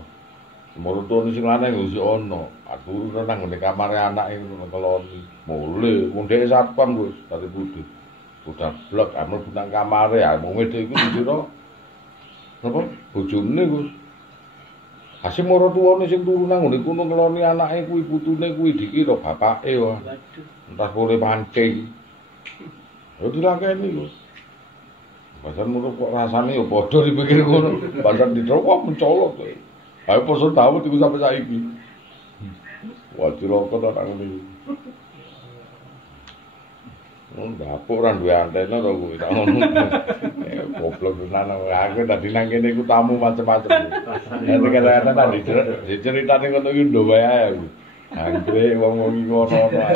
Maratuwa sing lanang wis ana. Aku nang ngene kamare anake ngono ngeloni. Mule, wong dhek satpam Gus, Sari Pudin. Udah blok amel nang kamare, wong wedok iku dikira napa? Bojone Gus. Asih maratuwane sing turu nang ngene kono ngeloni anake kuwi putune kuwi dikira bapake wae. Entah boleh mancing. Yo dilakeni Gus. Pasan ngono kok rasane yo padha dipikir ngono. Pasan diterok kok mencolot kowe. Ayo poso Daud iku sampe saiki. Wah diroko ta nang ngene. Dapur ora duwe antena to kuwi tak ngono. Goblok tenan aku tadi nang kene iku tamu macam-macam. Nek kadang-kadang tadi diceritani ngono iki ndo wae aku. Anggre wong-wong iki ono-ono ae.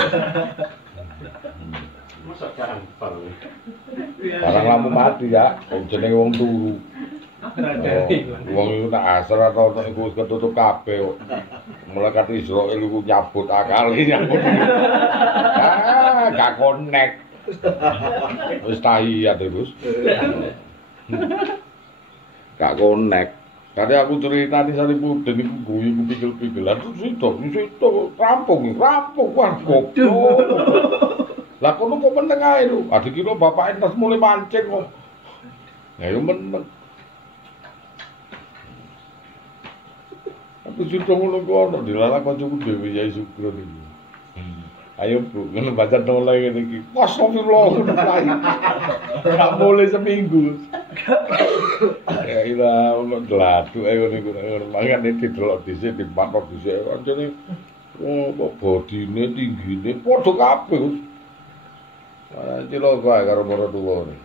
Masa gampang. Barang lampu mati ya, jenenge wong turu. Wong iku tak asar atau iku wis ketutup kabeh kok. Melekat Israil iku nyabut akal nyabut. Gak connect. Wis tahiyat terus. Gak connect. Tadi aku ceritani Sari Pudin iku guyu pikil-pikilan terus itu rampung wah goblok. Lah kono kok meneng ae lho. Dikira bapake tas mulai mancing kok. Ya yo meneng. Aku cerita ngono kok ono dilalak kancaku dhewe Yai Sukro niku. Ayo Bu, ngono baca dolai ngene iki. Astagfirullah. Gak boleh seminggu. Ya ila ono dladuk ae niku. Mangane didelok dhisik dipatok dhisik. Anjene kok bodine tinggine padha kabeh. Cilaka ae karo maratuwane.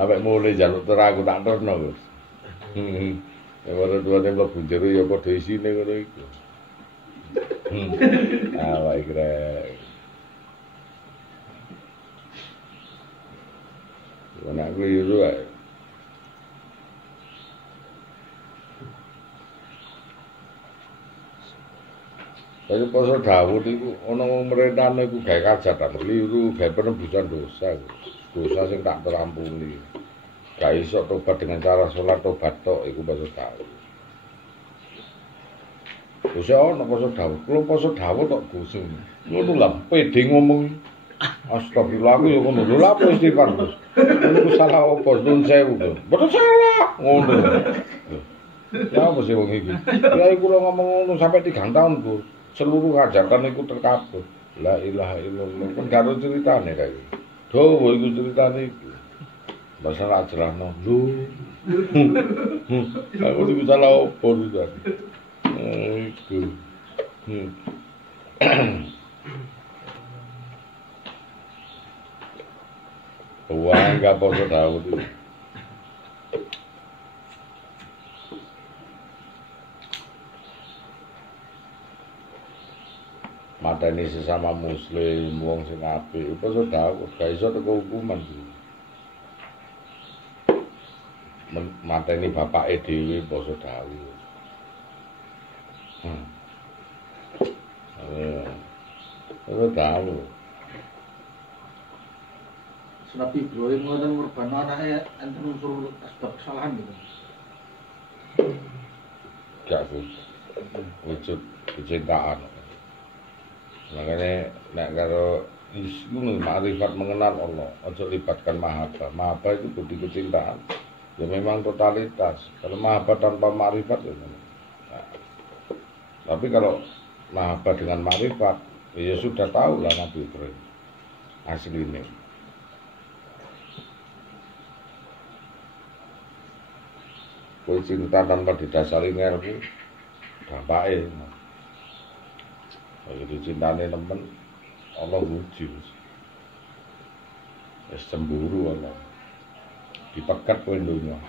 Awake mulai jaluk terang aku tak terno, Gus. Ya ora tuane mlebu jero ya padha isine ngono iku. Awake krek. Wana aku yo wae. Tapi poso Dawud iku ana wong merentane iku gawe kajatan keliru, gawe penebusan dosa. Dosa sing tak terampuni. Gak iso tobat dengan cara sholat tobat tok iku poso Dawud. Dosa ana poso Dawud. Kulo poso Dawud tok Gus. Ngono lah pede ngomong. Astagfirullah aku ya ngono lho lha apa istighfar Gus. Niku salah opo nun sewu. Betul salah ngono. Ya apa sih wong iki? Ya iku lho ngomong ngono sampai 3 tahun Gus. Seluruh hajatan iku terkabul. La ilaha illallah. Kan karo ceritane kae. Dawa iku ceritane iku. Masalah ajarano. Lho. Aku iku salah opo iki. Iku. Wah, enggak poso Dawud itu. Mateni sesama muslim, wong sing apik, poso Dawud, gak iso teko hukuman. Mateni bapake dhewe poso Dawud. Poso Dawud. Surat Ibrahim ngoten ngurban anake enten unsur asbab kesalahan gitu. Gak wujud kecintaan. Makanya nek karo ngono makrifat mengenal Allah, aja libatkan mahabbah. Mahabbah itu bukti kecintaan. Ya memang totalitas. Kalau mahabbah tanpa makrifat ya. Nah, tapi kalau mahabbah dengan makrifat, ya sudah tahu lah Nabi Ibrahim aslinya. Kowe cinta tanpa didasari ngerti dampake. Kalau dicintane temen Allah uji. Wis cemburu Allah. Dipekat kowe donya.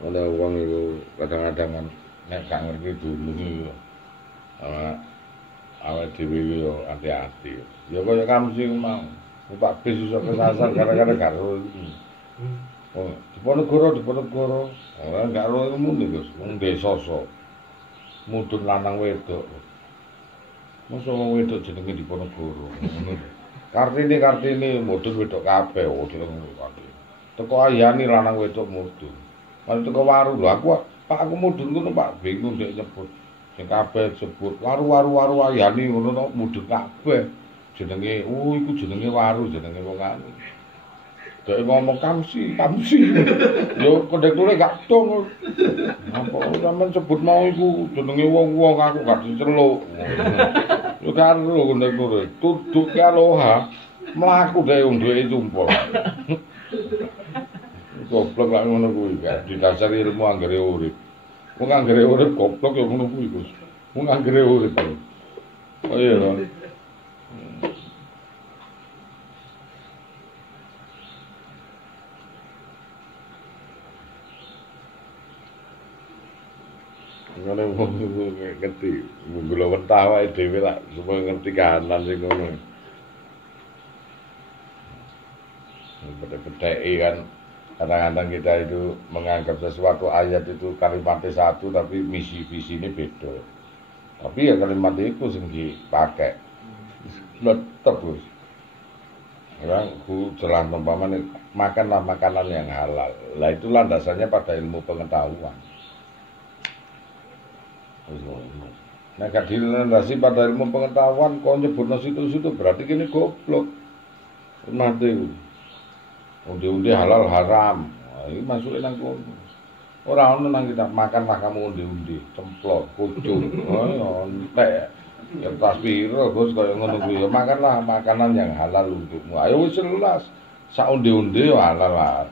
Ada uang itu kadang-kadang kan nek gak ngerti dulu iki awake dhewe yo hati-hati. Ya kaya kamu sing mau Pak bis iso kesasar gara-gara gak ro iki. Oh, Diponegoro. Ora gak ro ilmu nih, Gus. Wong desa mudun lanang wedok. Mosok wong wedok jenenge Diponegoro. Ngono. Kartini mudun wedok kabeh, ngono kabeh. Teko ayani lanang wedok mudun. Mari teko waru lho Pak aku mudun ngono Pak bingung nek nyebut. Sing kabeh sebut waru ayani ngono to mudun kabeh. Jenenge iku jenenge waru jenenge wong anu. Dek ngomong kamsi. Yo kondekture gak tong. Apa sampean sebut mau iku jenenge wong-wong aku gak diceluk. Yo karo kondekture duduk ki aloha mlaku dhewe wong duwe tumpul. Goblok lak ngono kuwi gak didasari ilmu anggere urip. Wong anggere urip goblok ya ngono kuwi Gus. Wong anggere urip. Oh iya lho. Ngono wong ngerti, gula wentah wae dhewe lak supaya ngerti kahanan sing ngono. Beda-bedai kan kadang-kadang kita itu menganggap sesuatu ayat itu kalimatnya satu tapi misi visi ini beda. Tapi ya kalimat itu sing dipakai. Tetep Gus. Orang ku jelas umpamane makanlah makanan yang halal. Lah itu landasannya pada ilmu pengetahuan. Nah, gak dilandasi pada ilmu pengetahuan kok nyebutno situ-situ berarti kene goblok. Mati. Undi-undi halal haram. Nah, ini masuknya nang kono. Ora ono nang kita makanlah kamu undi-undi, cemplok, kucing. Oh, entek. Kertas piro Gus kaya ngono kuwi ya makanlah makanan yang halal untukmu. Ayo wis jelas. Sak onde-onde yo halal lah.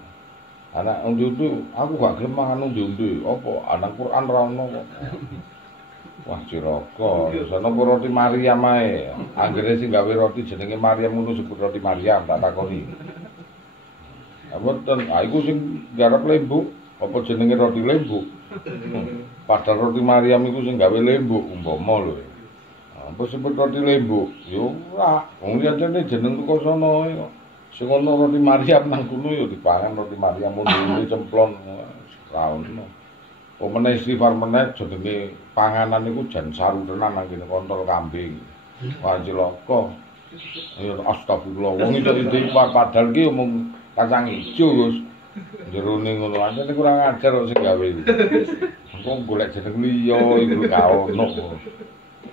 Anak undi-undi aku gak gelem mangan undi-undi. Apa anak Quran ra ono kok. Wah Ciraka, sono apa roti Maryam ae. Anggere sing gawe roti jenenge Maryam ngono sebut roti Maryam tak takoni. Mboten, iku sing garap lembuk, apa jenenge roti lembuk? Padahal roti Maryam iku sing gawe lembuk umpama lho. Apa sebut roti lembuk? Yo ora, wong liyane jeneng teko sono kok. Sing ono roti Maryam nang kono yo dipangan roti Maryam ngono cemplon. Ra ono. Pemene istighfar meneh jenenge panganan iku jan saru tenan nang kene kontol kambing. Wah Cilaka. Ya astagfirullah. Wong itu padahal ki omong kacang ijo Gus. Jerone ngono aja kurang ajar kok sing gawe. Engko golek jeneng liya iku gak ono.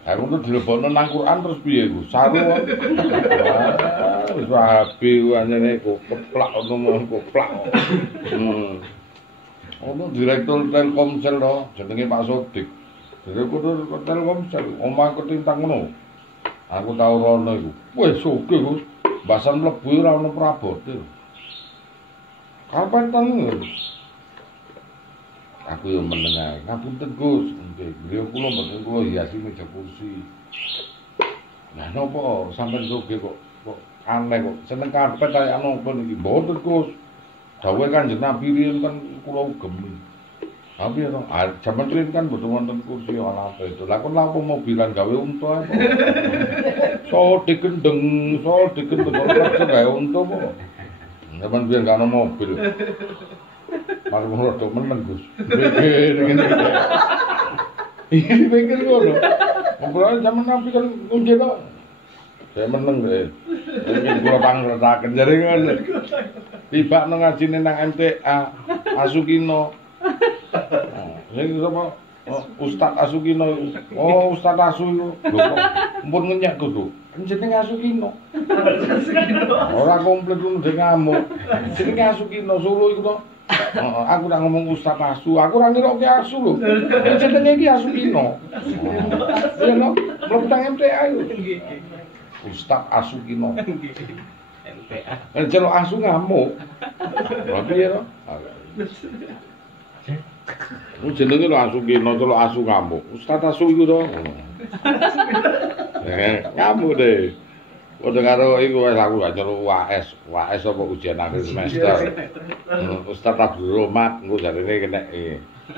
Aku tuh dilebokno nang Quran terus piye iku? Saru. Wis wae anjene kok keplak ngono keplak. Ono direktur Telkomsel to, jenenge Pak Sodik. Direktur Telkomsel, omah ketintang ngono. Aku tau rono iku. Wis sugih Gus. Basan mlebu ora ono prabote. Kapan tang? Aku yo meneng ae. Ngapunten Gus, nggih. Beliau kula mboten kula hiasi meja kursi. Lah napa sampean sugih kok aneh kok. Seneng karpet kaya napa niki? Mboten Gus. Dawuhe Kanjeng Nabi riyen kan kula ugem. Tapi ya jaman riyen kan mboten wonten kursi ana apa itu. Lah kon lampu mobilan gawe unta apa? So dikendeng kerja gawe unta apa? Zaman biyen gak ana mobil. Mari ngono men Gus. Pikir ngene. Iki pikir ngono. Ngobrol jaman Nabi kan kunci to. Saya meneng deh. Mungkin kula pangretaken jare ngono. Tiba nang ngajine nang MTA Asukino. Sing sapa? Ustaz Asukino. Oh, Ustaz Asu iku. Lho kok mpun ngenyek kudu. Jenenge Asukino. Ora komplit ngono dhe ngamuk. Jenenge Asukino Solo iku to. Aku ora ngomong Ustaz Asu, aku ora ngiroke Asu lho. Jenenge iki Asukino. Ya lho, mlebu nang MTA iku. Ustaz Asukino. MTA. Celuk asu ngamuk. Lha piye to? Jenenge lho Asukino, celuk asu ngamuk. Ustaz Asu iku to. Ngamuk deh. Padha karo iku wis aku gak celuk UAS. UAS apa ujian akhir semester. Ustaz Abdul Rahmat engko jarene kena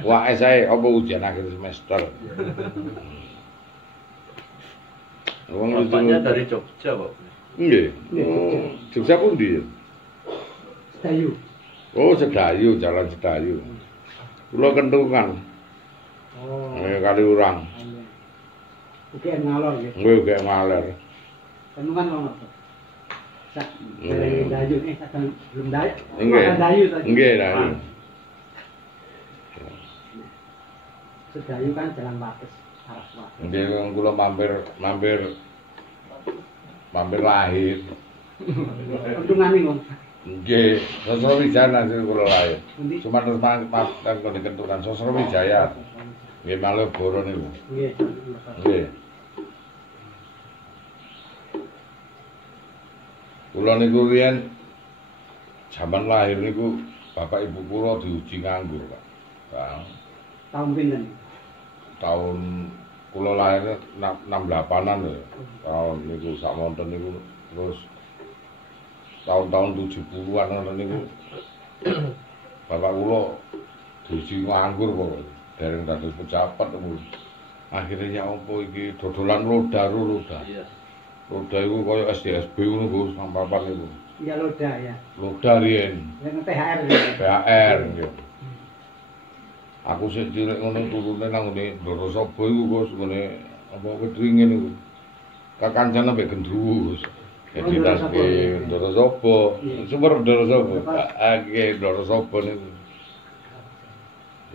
UAS ae apa ujian akhir semester. Bapaknya dari Jogja, Pak. Nggih. Jogja pundi? Sedayu. Oh, Sedayu, Jalan Sedayu. Kula Kentungan. Oh. Kali Urang. UGM Ngalor nggih. Nggih, UGM Ngalor. Kentungan ono. Sak Dayu belum Dayu. Nggih. Dayu tadi. Nggih, Dayu. Sedayu kan Jalan Wates. Nggih, kula mampir lahir. Kentungan niku. Nggih, Sosrowijaya sing kula lahir. Cuma terus makan kok dikentukan Sosrowijaya. Nggih, Malioboro niku. Nggih. Nggih. Kula niku riyen jaman lahir niku bapak ibu kula diuji nganggur, Pak. Tahun pinten? Tahun kula lahir 68-an lho. Tahun niku sak wonten niku terus tahun-tahun 70-an ngono niku bapak kula diuji nganggur kok dereng dados pejabat niku. Akhirnya ya apa iki dodolan roda. Iya. Roda iku kaya SDSB ngono Gus, nang papan niku. Iya Loda ya. Loda riyen. Yang THR. THR nggih. Aku sik cilik ngono turune nang ngene Ndorosaba iku Gus, ngene apa Kedringen iku. Kakancan ambek Gendruwo Gus. Jadi nang Ndorosaba, sumber Ndorosaba. Nggih Ndorosaba niku.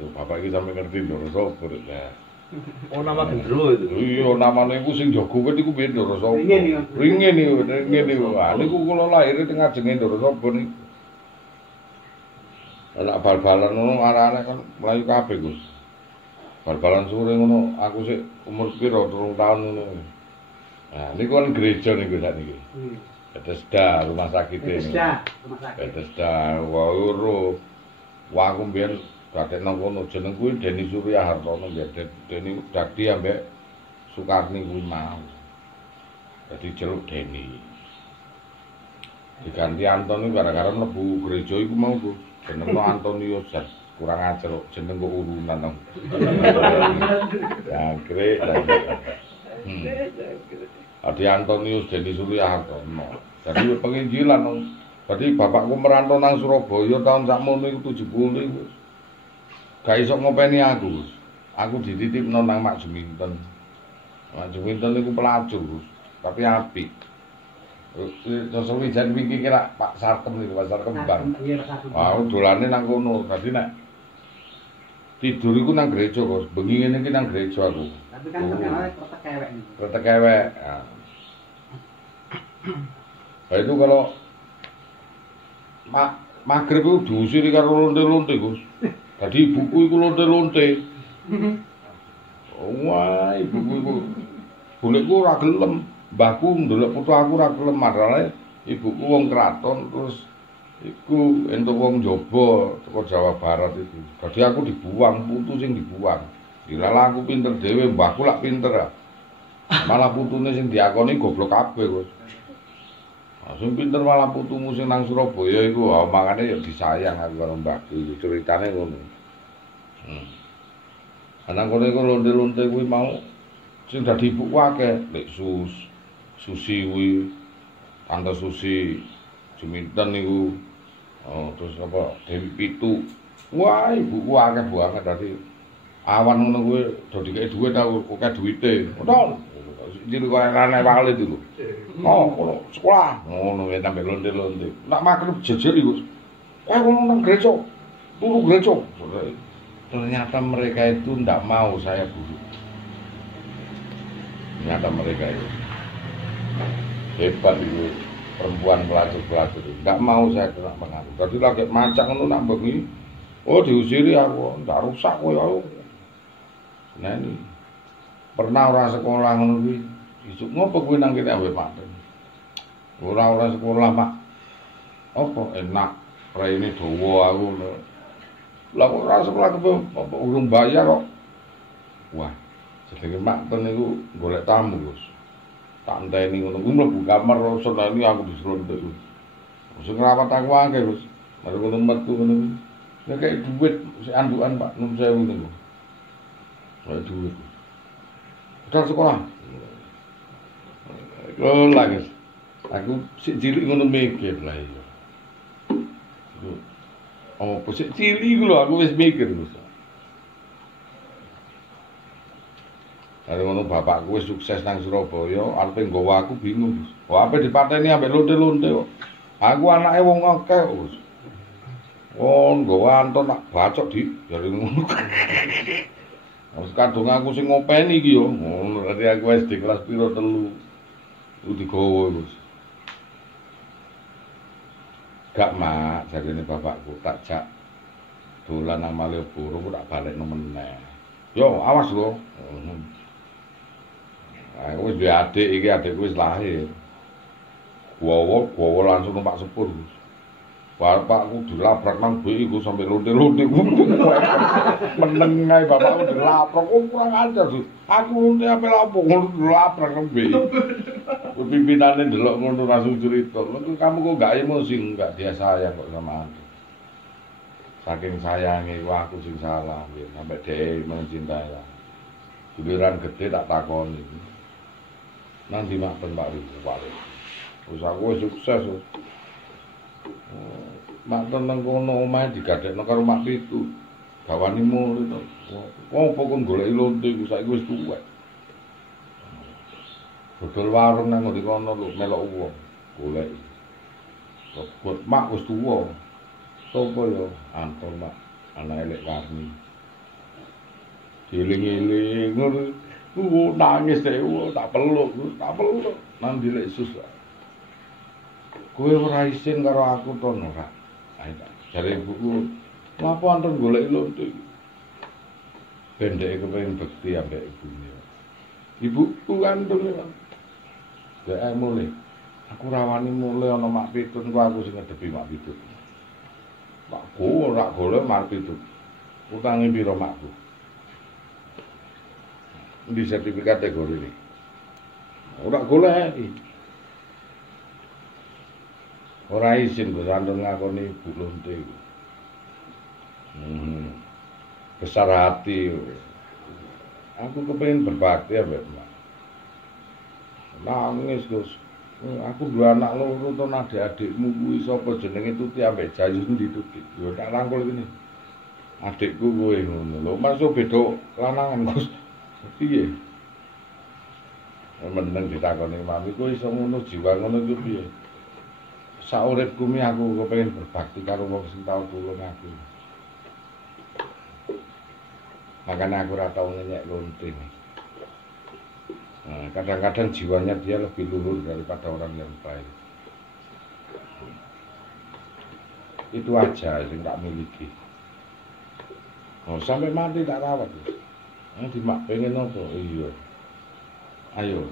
Yo bapak iki sampe ngerti Ndorosaba rek. Oh, nama Gendruwo itu. Iya, namane iku sing jaga wit iku piye Ndorosaba. Ringen niku. Ah niku kula lahir teng ngajenge Ndorosaba niku. Anak bal-balan ngono arek-arek kan mlayu kabeh, Gus. Bal-balan sore ngono, aku sik umur piro 3 tahun ngono. Nah, niku kan gereja niku sakniki. Bethesda rumah sakit ini. Bethesda, rumah sakit. Bethesda, wae wah aku mbiyen kakek nang kono jeneng kuwi Deni Surya Hartono mbiyen Deni Dakti ambek Sukarni kuwi mau. Dadi jeluk Deni. Diganti Antoni gara-gara mlebu gereja iku mau tuh. Jenengno Antonius Zat. Kurang ajar jeneng kok urunan nang. Jangkrik. Adi Antonius Deni Surya Hartono. Jadi penginjilan nang. Jadi bapakku merantau nang Surabaya tahun sakmono iku 70 iku. Gak iso ngopeni aku. Aku dititipno nang Mak Juminten. Mak Juminten iku pelacur, Gus. Tapi apik. Sosok wijan wingi kira Pak Sarkem iki, Pak Sarkem Bang. Wah, dolane nang kono. Dadi nek tidur iku nang gereja, Gus. Bengi ngene iki nang gereja aku. Tapi kan terkenal kretek kewek nih. Kretek kewek. Nah, itu kalau magrib itu diusiri karo lonte-lonte, Gus. Dadi ibuku iku lonte-lonte. Wah, ibuku iku golekku ora gelem. Mbahku ndelok putu aku ora gelem, marane ibuku wong kraton terus iku entuk wong njaba teko Jawa Barat itu. Dadi aku dibuang, putu sing dibuang. Dilala aku pinter dhewe, mbahku lak pinter. Malah putune sing diakoni goblok kabeh, Gus. Sing pinter malah putumu sing nang Surabaya iku, makane ya disayang aku karo mbahku iki. Ceritane ngono. Ana kono iku lonte-lonte kuwi mau sing dadi ibuku akeh, Lek Susi kuwi, Tante Susi, Juminten niku. Terus apa Dewi Pitu. Wah, ibuku akeh banget dadi awan ngono kuwi do dikek dhuwit aku akeh duwite. Ngono. Jadi kaya rane wali itu lho. Kono sekolah. Ngono ya sampe lonte-lonte. Nak magrib jejer iku. Ngono nang gereja. Turu gereja. Ternyata mereka itu ndak mau saya guru. Ternyata mereka itu hebat itu perempuan pelacur-pelacur itu. Ndak mau saya kena pengaruh. Jadi lagi macak ngono nak bengi. Oh diusiri aku, ndak rusak kowe aku. Nah ini pernah orang sekolah ngono kuwi. Isuk ngopo kuwi nang kene ambek Pak. Ora sekolah, Pak. Apa enak raine dawa aku. Lah kok ora sekolah apa urung bayar kok. Wah, jenenge Mak niku golek tamu, Gus. Tak enteni ngono kuwi mlebu kamar seneni aku disrontek. Sing ngrawat aku akeh, Gus. Mari ngono metu ngono. Nek kaya duit sik andukan Pak 6.000 niku. Kaya duit. Udah sekolah. Lah, Gus. Aku sik cilik ngono mikir lah iya. Oh, sik cilik lho aku wis mikir, Gus. Karo ngono bapakku wis sukses nang Surabaya, arepe nggawa aku bingung, Gus. Wah, ape dipateni ambek lonte-lonte kok. Aku anake wong akeh, Gus. Oh, nggawa Anton tak bacok di jare ngono. Wis kadung aku sing ngopeni iki yo. Ngono, dadi aku wis di kelas piro 3. Ku digawa, Gus. Gak mak, jarine bapakku tak jak dolan nang Malioboro tak balekno meneh. Yo, awas lho. Aku wis duwe adik iki, adikku wis lahir. Gowo langsung numpak sepur. Bapakku dilabrak nang BI iku sampe lonte-lonte. Meneng ae bapakku dilabrak. Oh, kurang ajar, Gus. Aku lonte ape lapo ngono dilabrak nang BI. Pimpinannya ndelok ngono langsung cerita. Kamu kok gak emosi? Enggak, dia sayang kok sama aku. Saking sayangnya, wah aku sing salah. Sampai dia mencintai lah. Giliran gede tak takoni. Nanti makan Pak Ribu balik. Terus aku sukses. Makan nang kono omahe digadekno karo Mak Pitu. Gawani murid. Wong apa kon goleki lonte iku saiki wis tuwek. Dodol warung nang ngendi kono lho melok wong. Golek. Kok Mak wis tuwa. Sopo yo? Anton Mak, anak elek Karni. Dieling-eling ngono. Nangis tak peluk. Nang dilek sus. Kowe ora isin karo aku to ora. Ayo jare ibuku, "Lapo Anton golek lonte?" ben dhek kepengin bekti ambek ibune. Ibuku kandung ya. Dhek mulih. Aku rawani mulih ana mak pitun ku aku sing ngedepi mak pitun. Makku ora golek mak pitun. Utange pira makku? Di sertifikat kategori ini. Ora golek. Ora izin Gus Anton ngakoni ibu lonte iku. Besar hati. Aku kepengin berbakti ya, Mbak. Nangis Gus. Aku dua anak loro to adik-adikmu kuwi sapa jenenge Tuti ambek Jayu ndi Tuti. Yo tak rangkul ngene. Adikku kowe ngono lho, masuk beda lanangan Gus. Piye? Meneng ditakoni mami kowe iso ngono jiwa ngono iku piye? Sauripku mi aku kepengin berbakti karo wong sing tau tulung aku. Makanya aku ora tau ngenyek lonte. Nah, kadang-kadang jiwanya dia lebih luhur daripada orang yang baik. Itu aja yang tak miliki. Oh, sampai mati tak rawat. Nanti mak pengen apa? Iya. Ayo,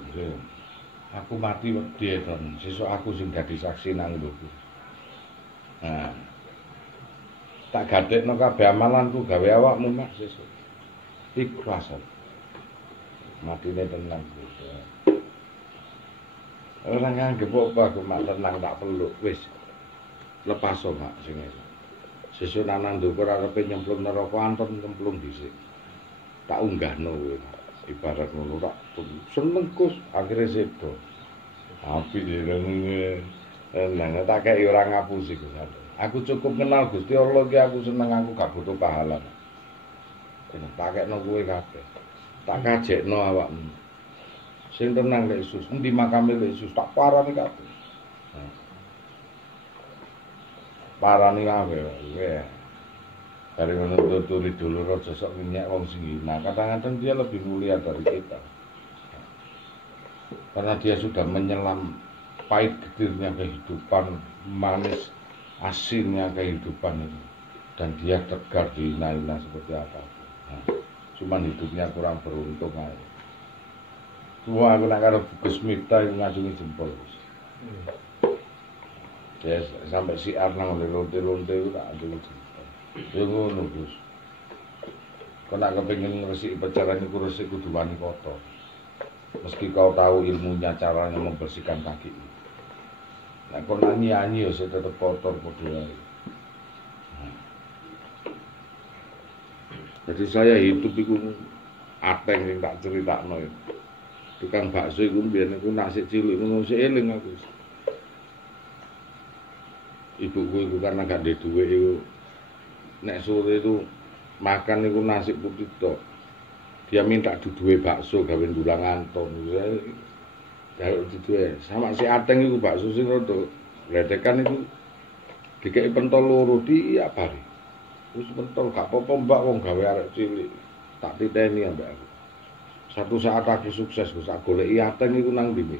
aku mati wedi ton. Sesuk aku sing dadi saksi nang nggonku. Nah. Tak gadekno kabeh amalanku gawe awakmu mak sesuk. Ikhlas. Matine tenang. Ora nganggep apa aku mak tenang tak peluk wis. Lepas mak sing esuk. Sesuk nang ndukur arepe nyemplung neraka anton nyemplung dhisik. Tak unggahno kowe. Ibarat ngono tak seneng Gus akhire sedo. Api direnge nang tak kei ora ngapusi Gus. Aku cukup kenal Gusti Allah ki aku seneng aku gak butuh pahala. Tak kekno kowe kabeh. Tak kajekno awakmu. Sing tenang lek Yesus, endi makame lek Yesus tak parani kabeh. Parani kabeh kowe. Dari menuntut dulu aja sok minyak wong sing hina. Kadang-kadang dia lebih mulia dari kita. Karena dia sudah menyelam pahit getirnya kehidupan, manis asinnya kehidupan itu. Dan dia tegar dihina-hina seperti apa. Nah, cuman hidupnya kurang beruntung aja. Semua aku nak karo Gus Miftah yang ngajungi jempol. Ya sampai siar nang lonte-lonte itu tak ngajungi jempol. Ya ngono Gus. Kau nak kepengin ngresiki pecaran iku resik kudu wani kotor. Meski kau tahu ilmunya caranya membersihkan kaki. Nek kau nyanyi ya tetep kotor padha wae. Jadi saya hidup iku ateng sing tak critakno. Tukang bakso iku mbiyen iku nak sik cilik ngono sik eling aku. Ibuku iku karena gak ndek dhuwit iku nek sore itu makan itu nasi putih tok. Dia minta duduhe bakso gawe ndulang anton. Kalau duduhe sama si Ateng itu bakso sing rada gledekan itu dikeki pentol loro tiap hari. Wis pentol gak apa-apa Mbak wong gawe arek cilik. Tak titeni ambek aku. Satu saat aku sukses Gus, aku goleki Ateng iku nang ndi.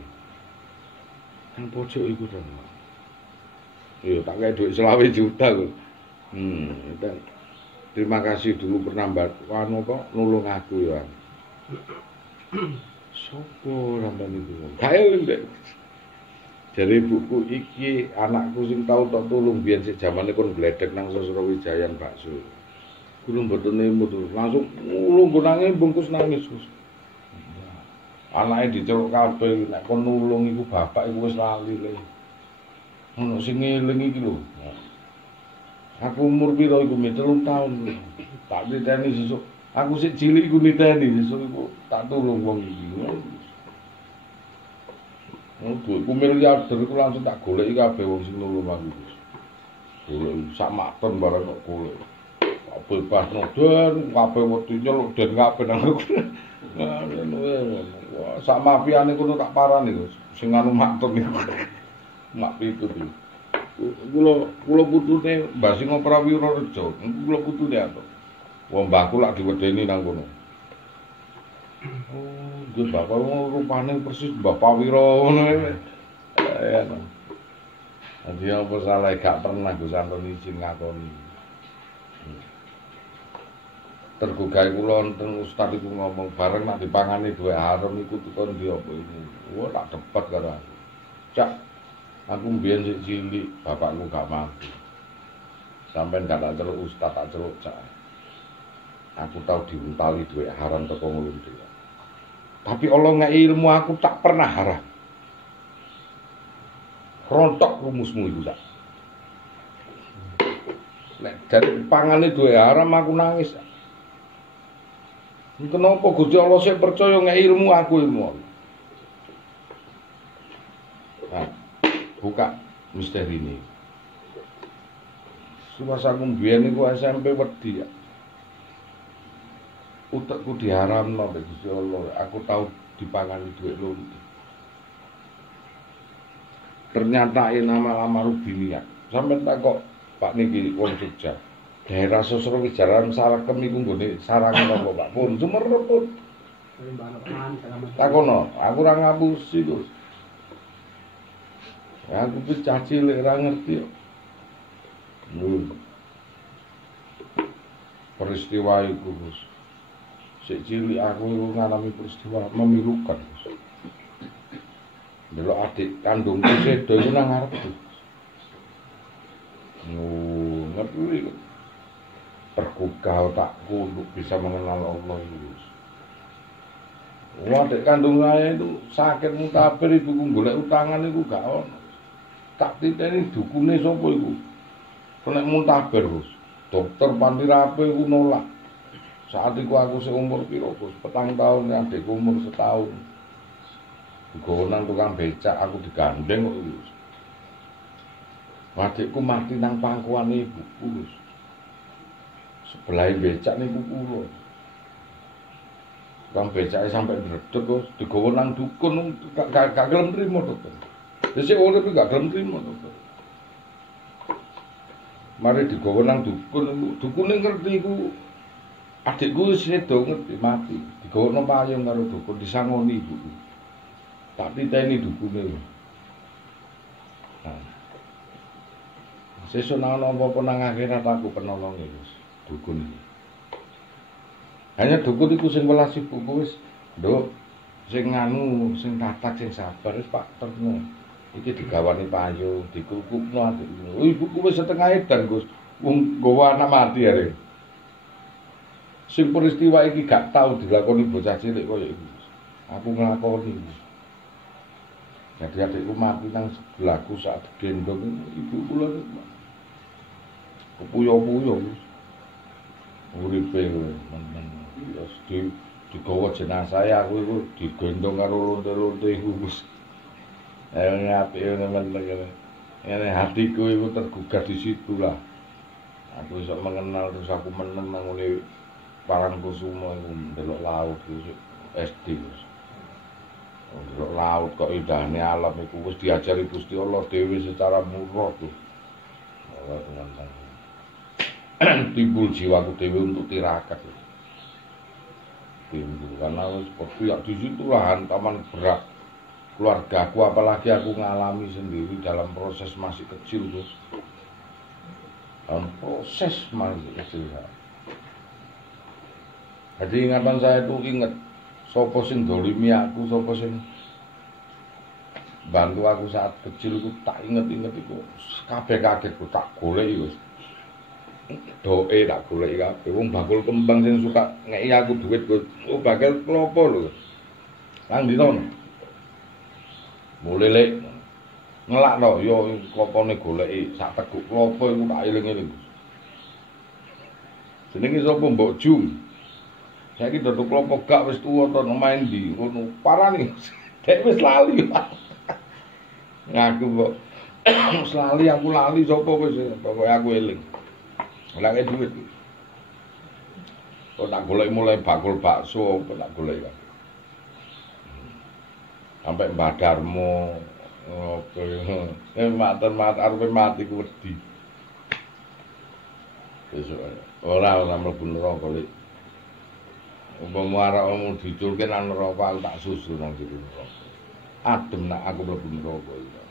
Nang pojok iku to. Iya tak kei dhuwit 20 juta Gus. Dan terima kasih dulu pernah nulung aku ya. Sopo sampean iku? Kae ndek. Jare ibuku iki anakku sing tau tak tulung biyen sik jamane kon gledek nang Sosrowijayan bakso. Kulo mbotone mutu langsung nulung gonange bungkus nangis Gus. Anake diceluk kabeh nek kon nulung iku bapak iku wis lali le. Ono sing ngeling iki lho. Aku umur piro iku 3 tahun. Tak diteni sesuk. Aku sik cilik iku niteni sesuk iku tak tulung wong iki. Duitku miliarder iku langsung tak goleki kabeh wong sing nulung aku. Golek sak makton bareng kok golek. Tak bebasno den kabeh wedi nyeluk den kabeh nang aku. Wah, sak mafiane kono tak parani Gus. Sing anu makton iku. Mak pitu iki. Kula putune Mbah Singo Prawira Rejo, kula putune apa? Wong mbahku lak diwedeni nang kono. Oh, nggih bapak rupane persis Mbah Prawira ngono. Ya. Dadi apa salah gak pernah Gus Anton izin ngakoni. tergugah kula wonten ustaz iku ngomong bareng nek dipangani duwe haram iku tukon ndi apa iku. Wah tak debat karo aku. Cak, aku mbiyen sik cilik, bapakku gak mati. Sampeyan gak tak celuk ustaz tak celuk cak. Aku tau diuntali duwe haram teko nglunti. Tapi Allah ngei ilmu aku tak pernah haram. Rontok rumusmu iku cak. Nek dari pangane duwe haram aku nangis. Kenapa Gusti Allah sing percaya ngei ilmu aku ilmu. Nah, buka misteri ini. Semasa aku mbiyen niku SMP wedi ya. Utekku diharamno mbek Gusti Allah. Aku tahu dipangani dhuwit lonti. Ternyata nama-nama Rubinia. Sampai tak kok Pak niki wong Jogja. Daerah Sosro Wijaran Sarakem iku nggone sarangan apa Pak? Pun sumereput. Takono, aku ora ngapusi, Gus. Aku pecah cilik ora ngerti kok. Peristiwa iku, Gus. Sik cilik aku ngalami peristiwa memilukan, Gus. Delok adik kandungku sedo iku nang ngarepku. Ngerti tergugah otakku untuk bisa mengenal Allah itu. Wah, adik kandung saya itu sakit mutabir, ibuku golek utangan itu gak ono. Tak titeni dukune sapa iku? Kena mutabir, Gus. Dokter panti rapi iku nolak. Saat itu aku seumur piro, Gus? 4 tahun, adikku umur 1 tahun. Digowonan tukang becak, aku digandeng kok Gus. Adikku mati nang pangkuan ibuku, Gus. Sebelah becak niku kula. Tukang becake sampai ndredeg, Gus. Digowo nang dukun gak gelem trimo, Dokter. Wis urip gak gelem trimo, Dokter. Mari digowo nang dukun, dukune ngerti iku adikku wis sedo ngerti mati. Digowo nang payung karo dukun disangoni ibuku. Tak titeni dukune. Nah. Sesuk nang apa-apa nang akhirat aku penolonge wis dukun iki. Hanya dukun iku sing welas ibuku wis, Nduk, sing nganu, sing tatak, sing sabar wis Pak terno. Iki digawani payung, dikrukupno adikku. Oh, ibuku wis setengah edan, Gus. Wong nggawa anak mati arek. Sing peristiwa iki gak tau dilakoni bocah cilik kaya iku. Aku nglakoni. Jadi adikku mati nang sebelahku saat gendong ibu kula kepuyo-puyo. Uripe men terus digawa jenazah aku iku digendong karo lonte-lonte iku wis. Apik nemen ngene hatiku iku tergugah di situ lah. Aku iso mengenal terus aku meneng nang ngene Parangkusuma iku ndelok laut iku SD wis. Ndelok laut kok indahane alam iku wis diajari Gusti Allah dhewe secara murah tuh. Allah tenan. Timbul jiwaku dhewe untuk tirakat. Timbul karena wis kopiak di situ lah hantaman berat keluargaku, apalagi aku ngalami sendiri dalam proses masih kecil, Gus. Dalam proses masih kecil. Jadi ingatan saya itu ingat sapa sing dolimi aku, sapa sing bantu aku saat kecil itu tak inget-inget iku kabeh kaget ku tak goleki wis. Doe tak goleki kabeh wong bakul kembang sing suka ngeki aku duit ku bakal klopo lho. Nang ndi to? Mulai ngelakno yo klopone goleki sak teguk klopo iku tak eling-eling. Jenenge sapa Mbok Jum. Saiki dodok klopo gak wis tuwa to main ndi ngono parani. Dek wis lali. Ngaku kok lali aku lali sapa wis pokoke aku eling. Oleh duit. Kok tak golek mulai bakul bakso kok tak golek. Sampai Mbah Darmo opo matur-matur arepe mati ku wedi. Wis ora mlebu neraka lek. Umpama arakmu diculke nang neraka tak susu nang jero neraka. Adem nak aku mlebu neraka iki.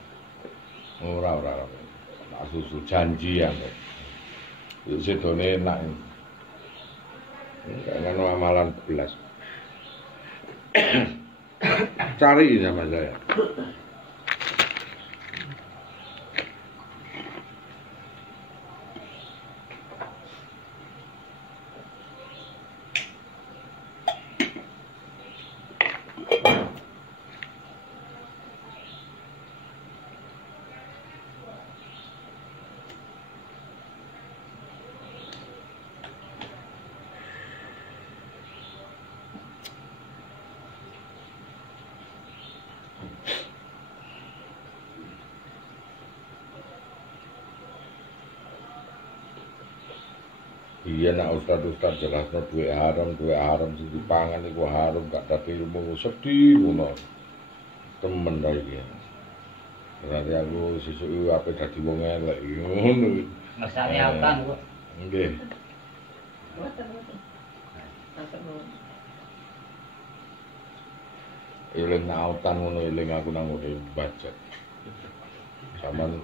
Ora. Tak susu janji ya. Sedone enak. Jangan amalan belas. Cari sama saya. Iya nak ustad jelasno duwe haram sing dipangan iku haram gak dadi ilmu sedih ngono. Temen ta iki. Berarti aku sesuk ape dadi wong elek ngono. Mesake autan kok. Nggih. Eling autan ngono eling aku nang ngene budget. Saman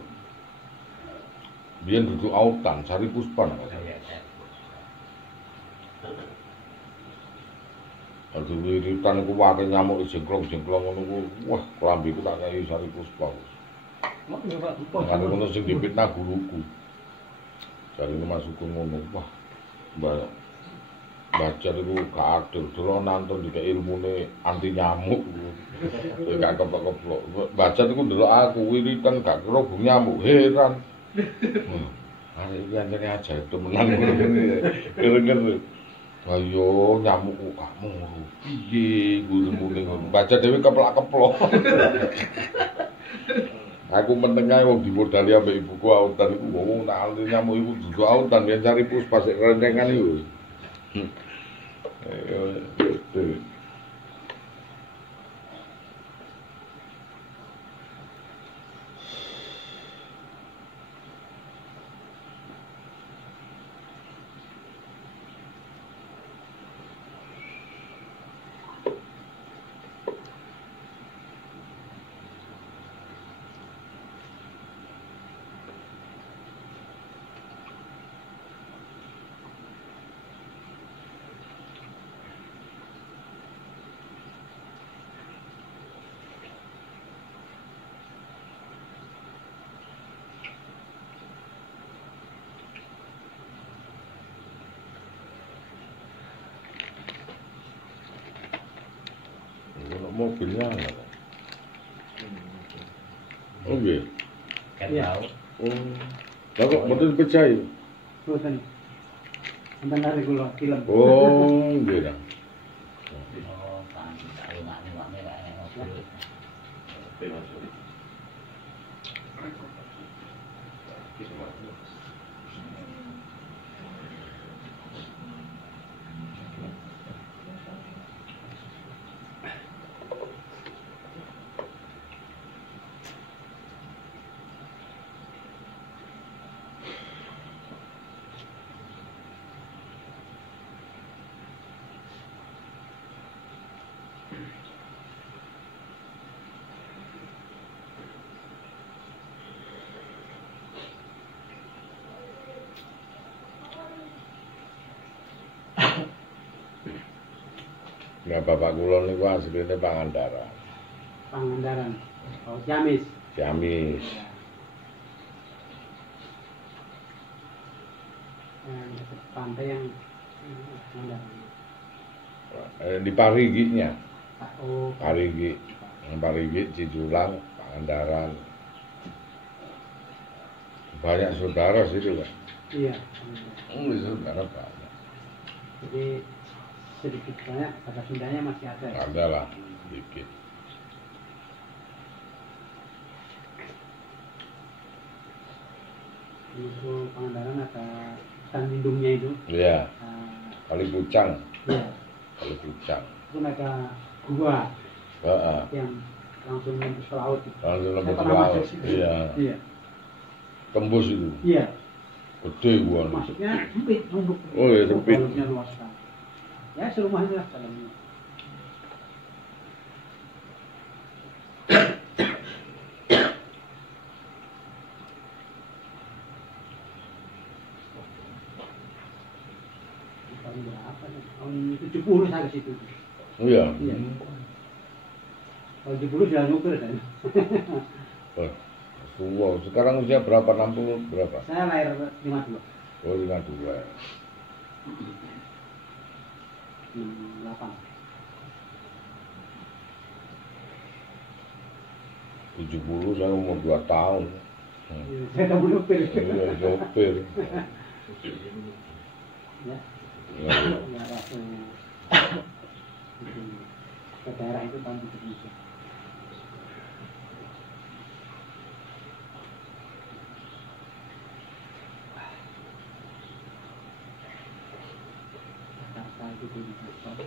biyen duduk autan Sari Puspan. Aduh wiritan ku wae nyamuk jengklong-jengklong ngono ku. Wah, klambiku tak kei Sari Puspa. Kan ngono sing dipitnah guruku. Jarine masuk ngono. Wah. Mbak baca itu kader dolonan to ndek ilmune anti nyamuk. Gak keplok-keplok. Baca itu ndelok aku wiritan gak kira nyamuk heran. Arek iki anjene aja temenan ngene. Keren-keren. Ayo nyamuk kok muru. Piye guru-guru ngono. Baca dhewe keplak-keplok. Aku menengae wong dimodali ambek ibuku autan iku wong nak nyamuk iku dudu autan yen cari puspa sik rendengan iku. Ayo. Mobilnya enggak? Oh iya? Kan tahu. Oh. Lah kok mboten percaya? Boten. Enten hari kula film. Oh, nggih dah. Oh, kan tahu mak-mak mobil. Nah, bapak kula niku asline Pangandaran. Pangandaran. Oh, Ciamis. Ciamis. Dekat pantai yang Pangandaran. Di Pariginya. Oh, Parigi. Parigi, Cijulang, Pangandaran. Banyak saudara situ, Pak. iya. Saudara banyak. Jadi sedikit banyak bahasa Sundanya masih ada. Ada lah, sedikit. Itu Pangandaran ada hutan lindungnya itu. Iya, Nah, Kali Pucang. iya. Kali Pucang. Itu ada gua Heeh. yang langsung nembus ke laut. Langsung Saya lembut pernah laut. masuk situ. Iya. Iya. Tembus itu. Iya. Gede gua. Masuknya sempit, numpuk. Oh, iya, sempit. Lautnya luas sekali. Ya, serumah ini lah dalamnya. tahun berapa ya? Tahun 70 saya ke situ. Oh iya. Iya. Tahun 70 sudah nyupir saya. Oh, tua. Sekarang usia berapa? 60 berapa? Saya lahir 52. Oh, 52. 8. 70 saya umur 2 tahun. Saya tak mau nyupir. Iya, sopir. Ya. Ya. Ya, waktu ke daerah itu tahun 73. Jakarta itu 73.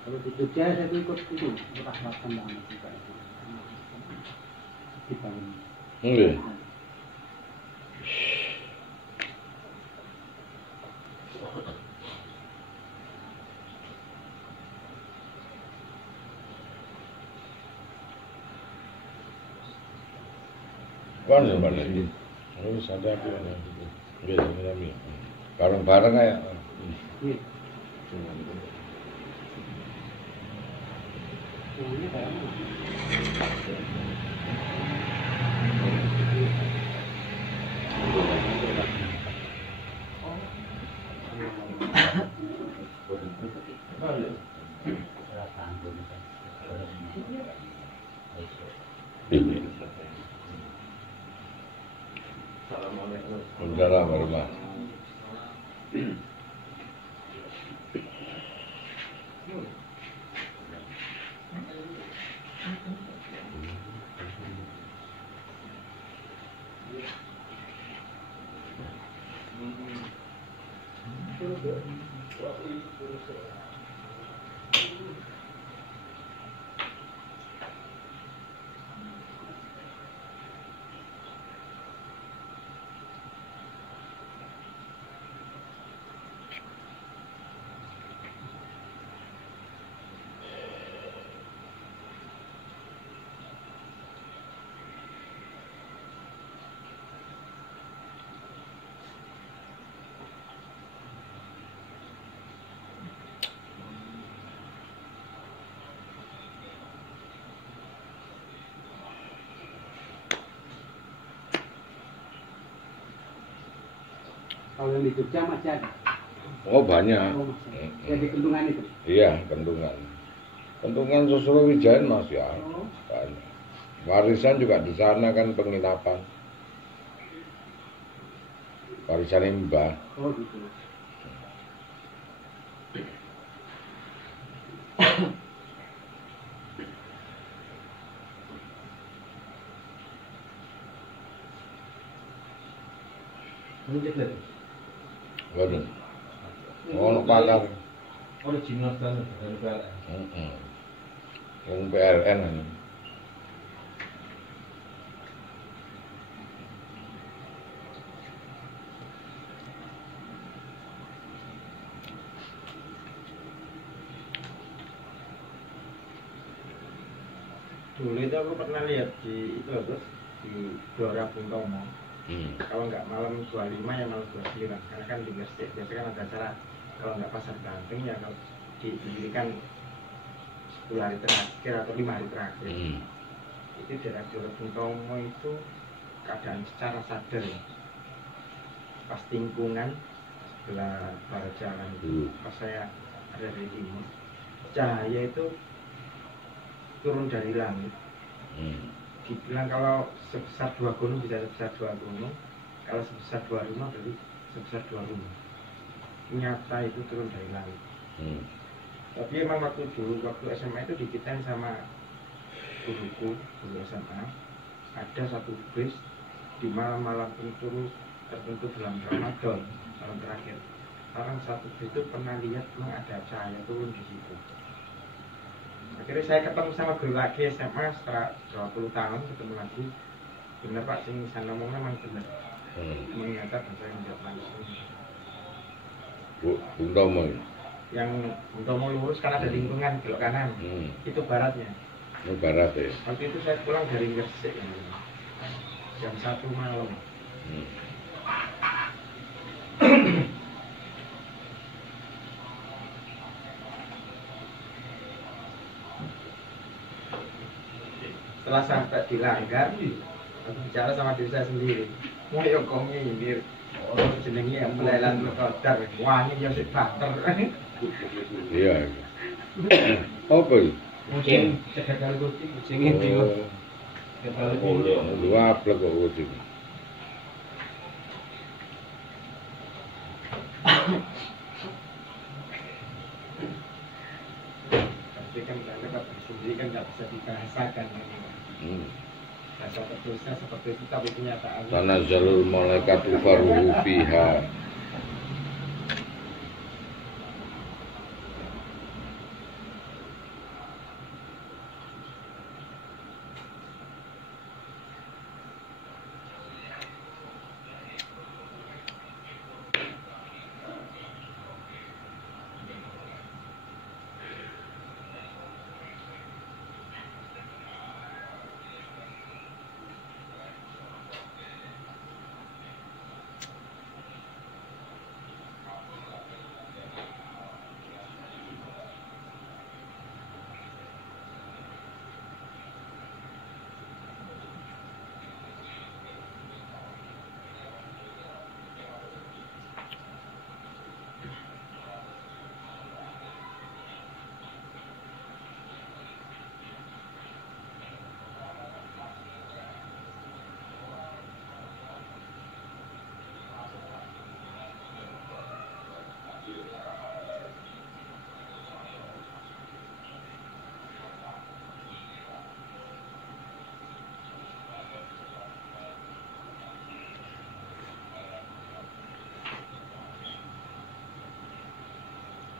Kalau di Jogja saya tuh ikut itu, ikut akhlak tambahan juga itu. Dibangun. Iya. Kan ya mana ini? Oh, sadar aku. Iya, ini. Bareng-bareng kayak. Iya. Ini kayak mana? Saudara Barma. Kalau yang di Jogja masih ada. Oh, banyak. Oh, masih ada. Yang di Kendungan itu. Iya, Kendungan. Kendungan Susuro Wijayan masih ada. Oh. Banyak. Warisan juga di sana kan penginapan. Warisan Mbah. Oh gitu. Waduh. Ono pakar. Ono jinos kan dari PLN. Heeh. Wong PLN. Dulu itu aku pernah lihat di itu terus di Gelora Bung Tomo. Kalau nggak malam 25 ya malam 29. Karena kan di masjid biasanya kan ada acara kalau nggak pasar ganteng ya kalau didirikan 10 hari terakhir atau 5 hari terakhir. Itu daerah Gelora Bung Tomo itu keadaan secara sadar ya. Pas tingkungan sebelah barat jalan itu pas saya ada di timur cahaya itu turun dari langit. Dibilang kalau sebesar 2 gunung bisa sebesar 2 gunung, kalau sebesar 2 rumah berarti sebesar 2 rumah. Nyata itu turun dari langit. Tapi emang waktu SMA itu dikitain sama guruku guru SMA, ada satu bis di malam-malam tertentu bulan Ramadan malam terakhir. Orang satu bis itu pernah lihat memang ada cahaya turun di situ. Akhirnya saya ketemu sama guru lagi SMA setelah 20 tahun ketemu lagi. Bener Pak, sing saya ngomongnya memang bener. Mengingatkan dan saya menjawab langsung. Bung Tomo. Yang Bung Tomo lurus kan ada lingkungan belok kanan. Itu baratnya. Oh, barat ya. Waktu itu saya pulang dari Gresik jam 1 malam. Setelah sampai di Langgar, aku bicara sama diri saya sendiri. Mau yo kok ngindir. Oh, jenenge yang pelayanan kodar. Wah, ini yang sik banter. Iya. Apa itu? Kucing, cegat kucing, kucing itu. Dua plek kok kucing. Tapi kan nggak dapat sendiri kan nggak bisa dibahasakan. Bahasa tertulisnya seperti itu tapi kenyataan. Tanazzalul malaikatu faruhu fiha.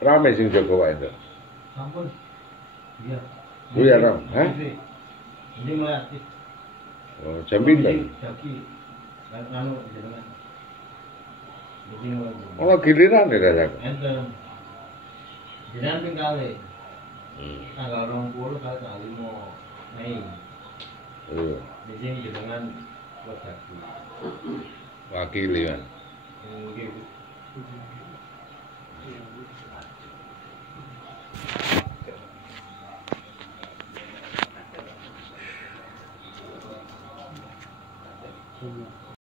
Rame sing jaga wae itu. Sampun. Iya. Oh ya Ram, hah? Ini melatih. Oh, jam pinten? Daki. Anu jenengan. Ono giliran ya Ram. Enten. Jenengan ping kali. Tanggal 20 kali 5 Mei. Iya. Di sini jenengan buat daki. Wakili kan. Nggih. Iya.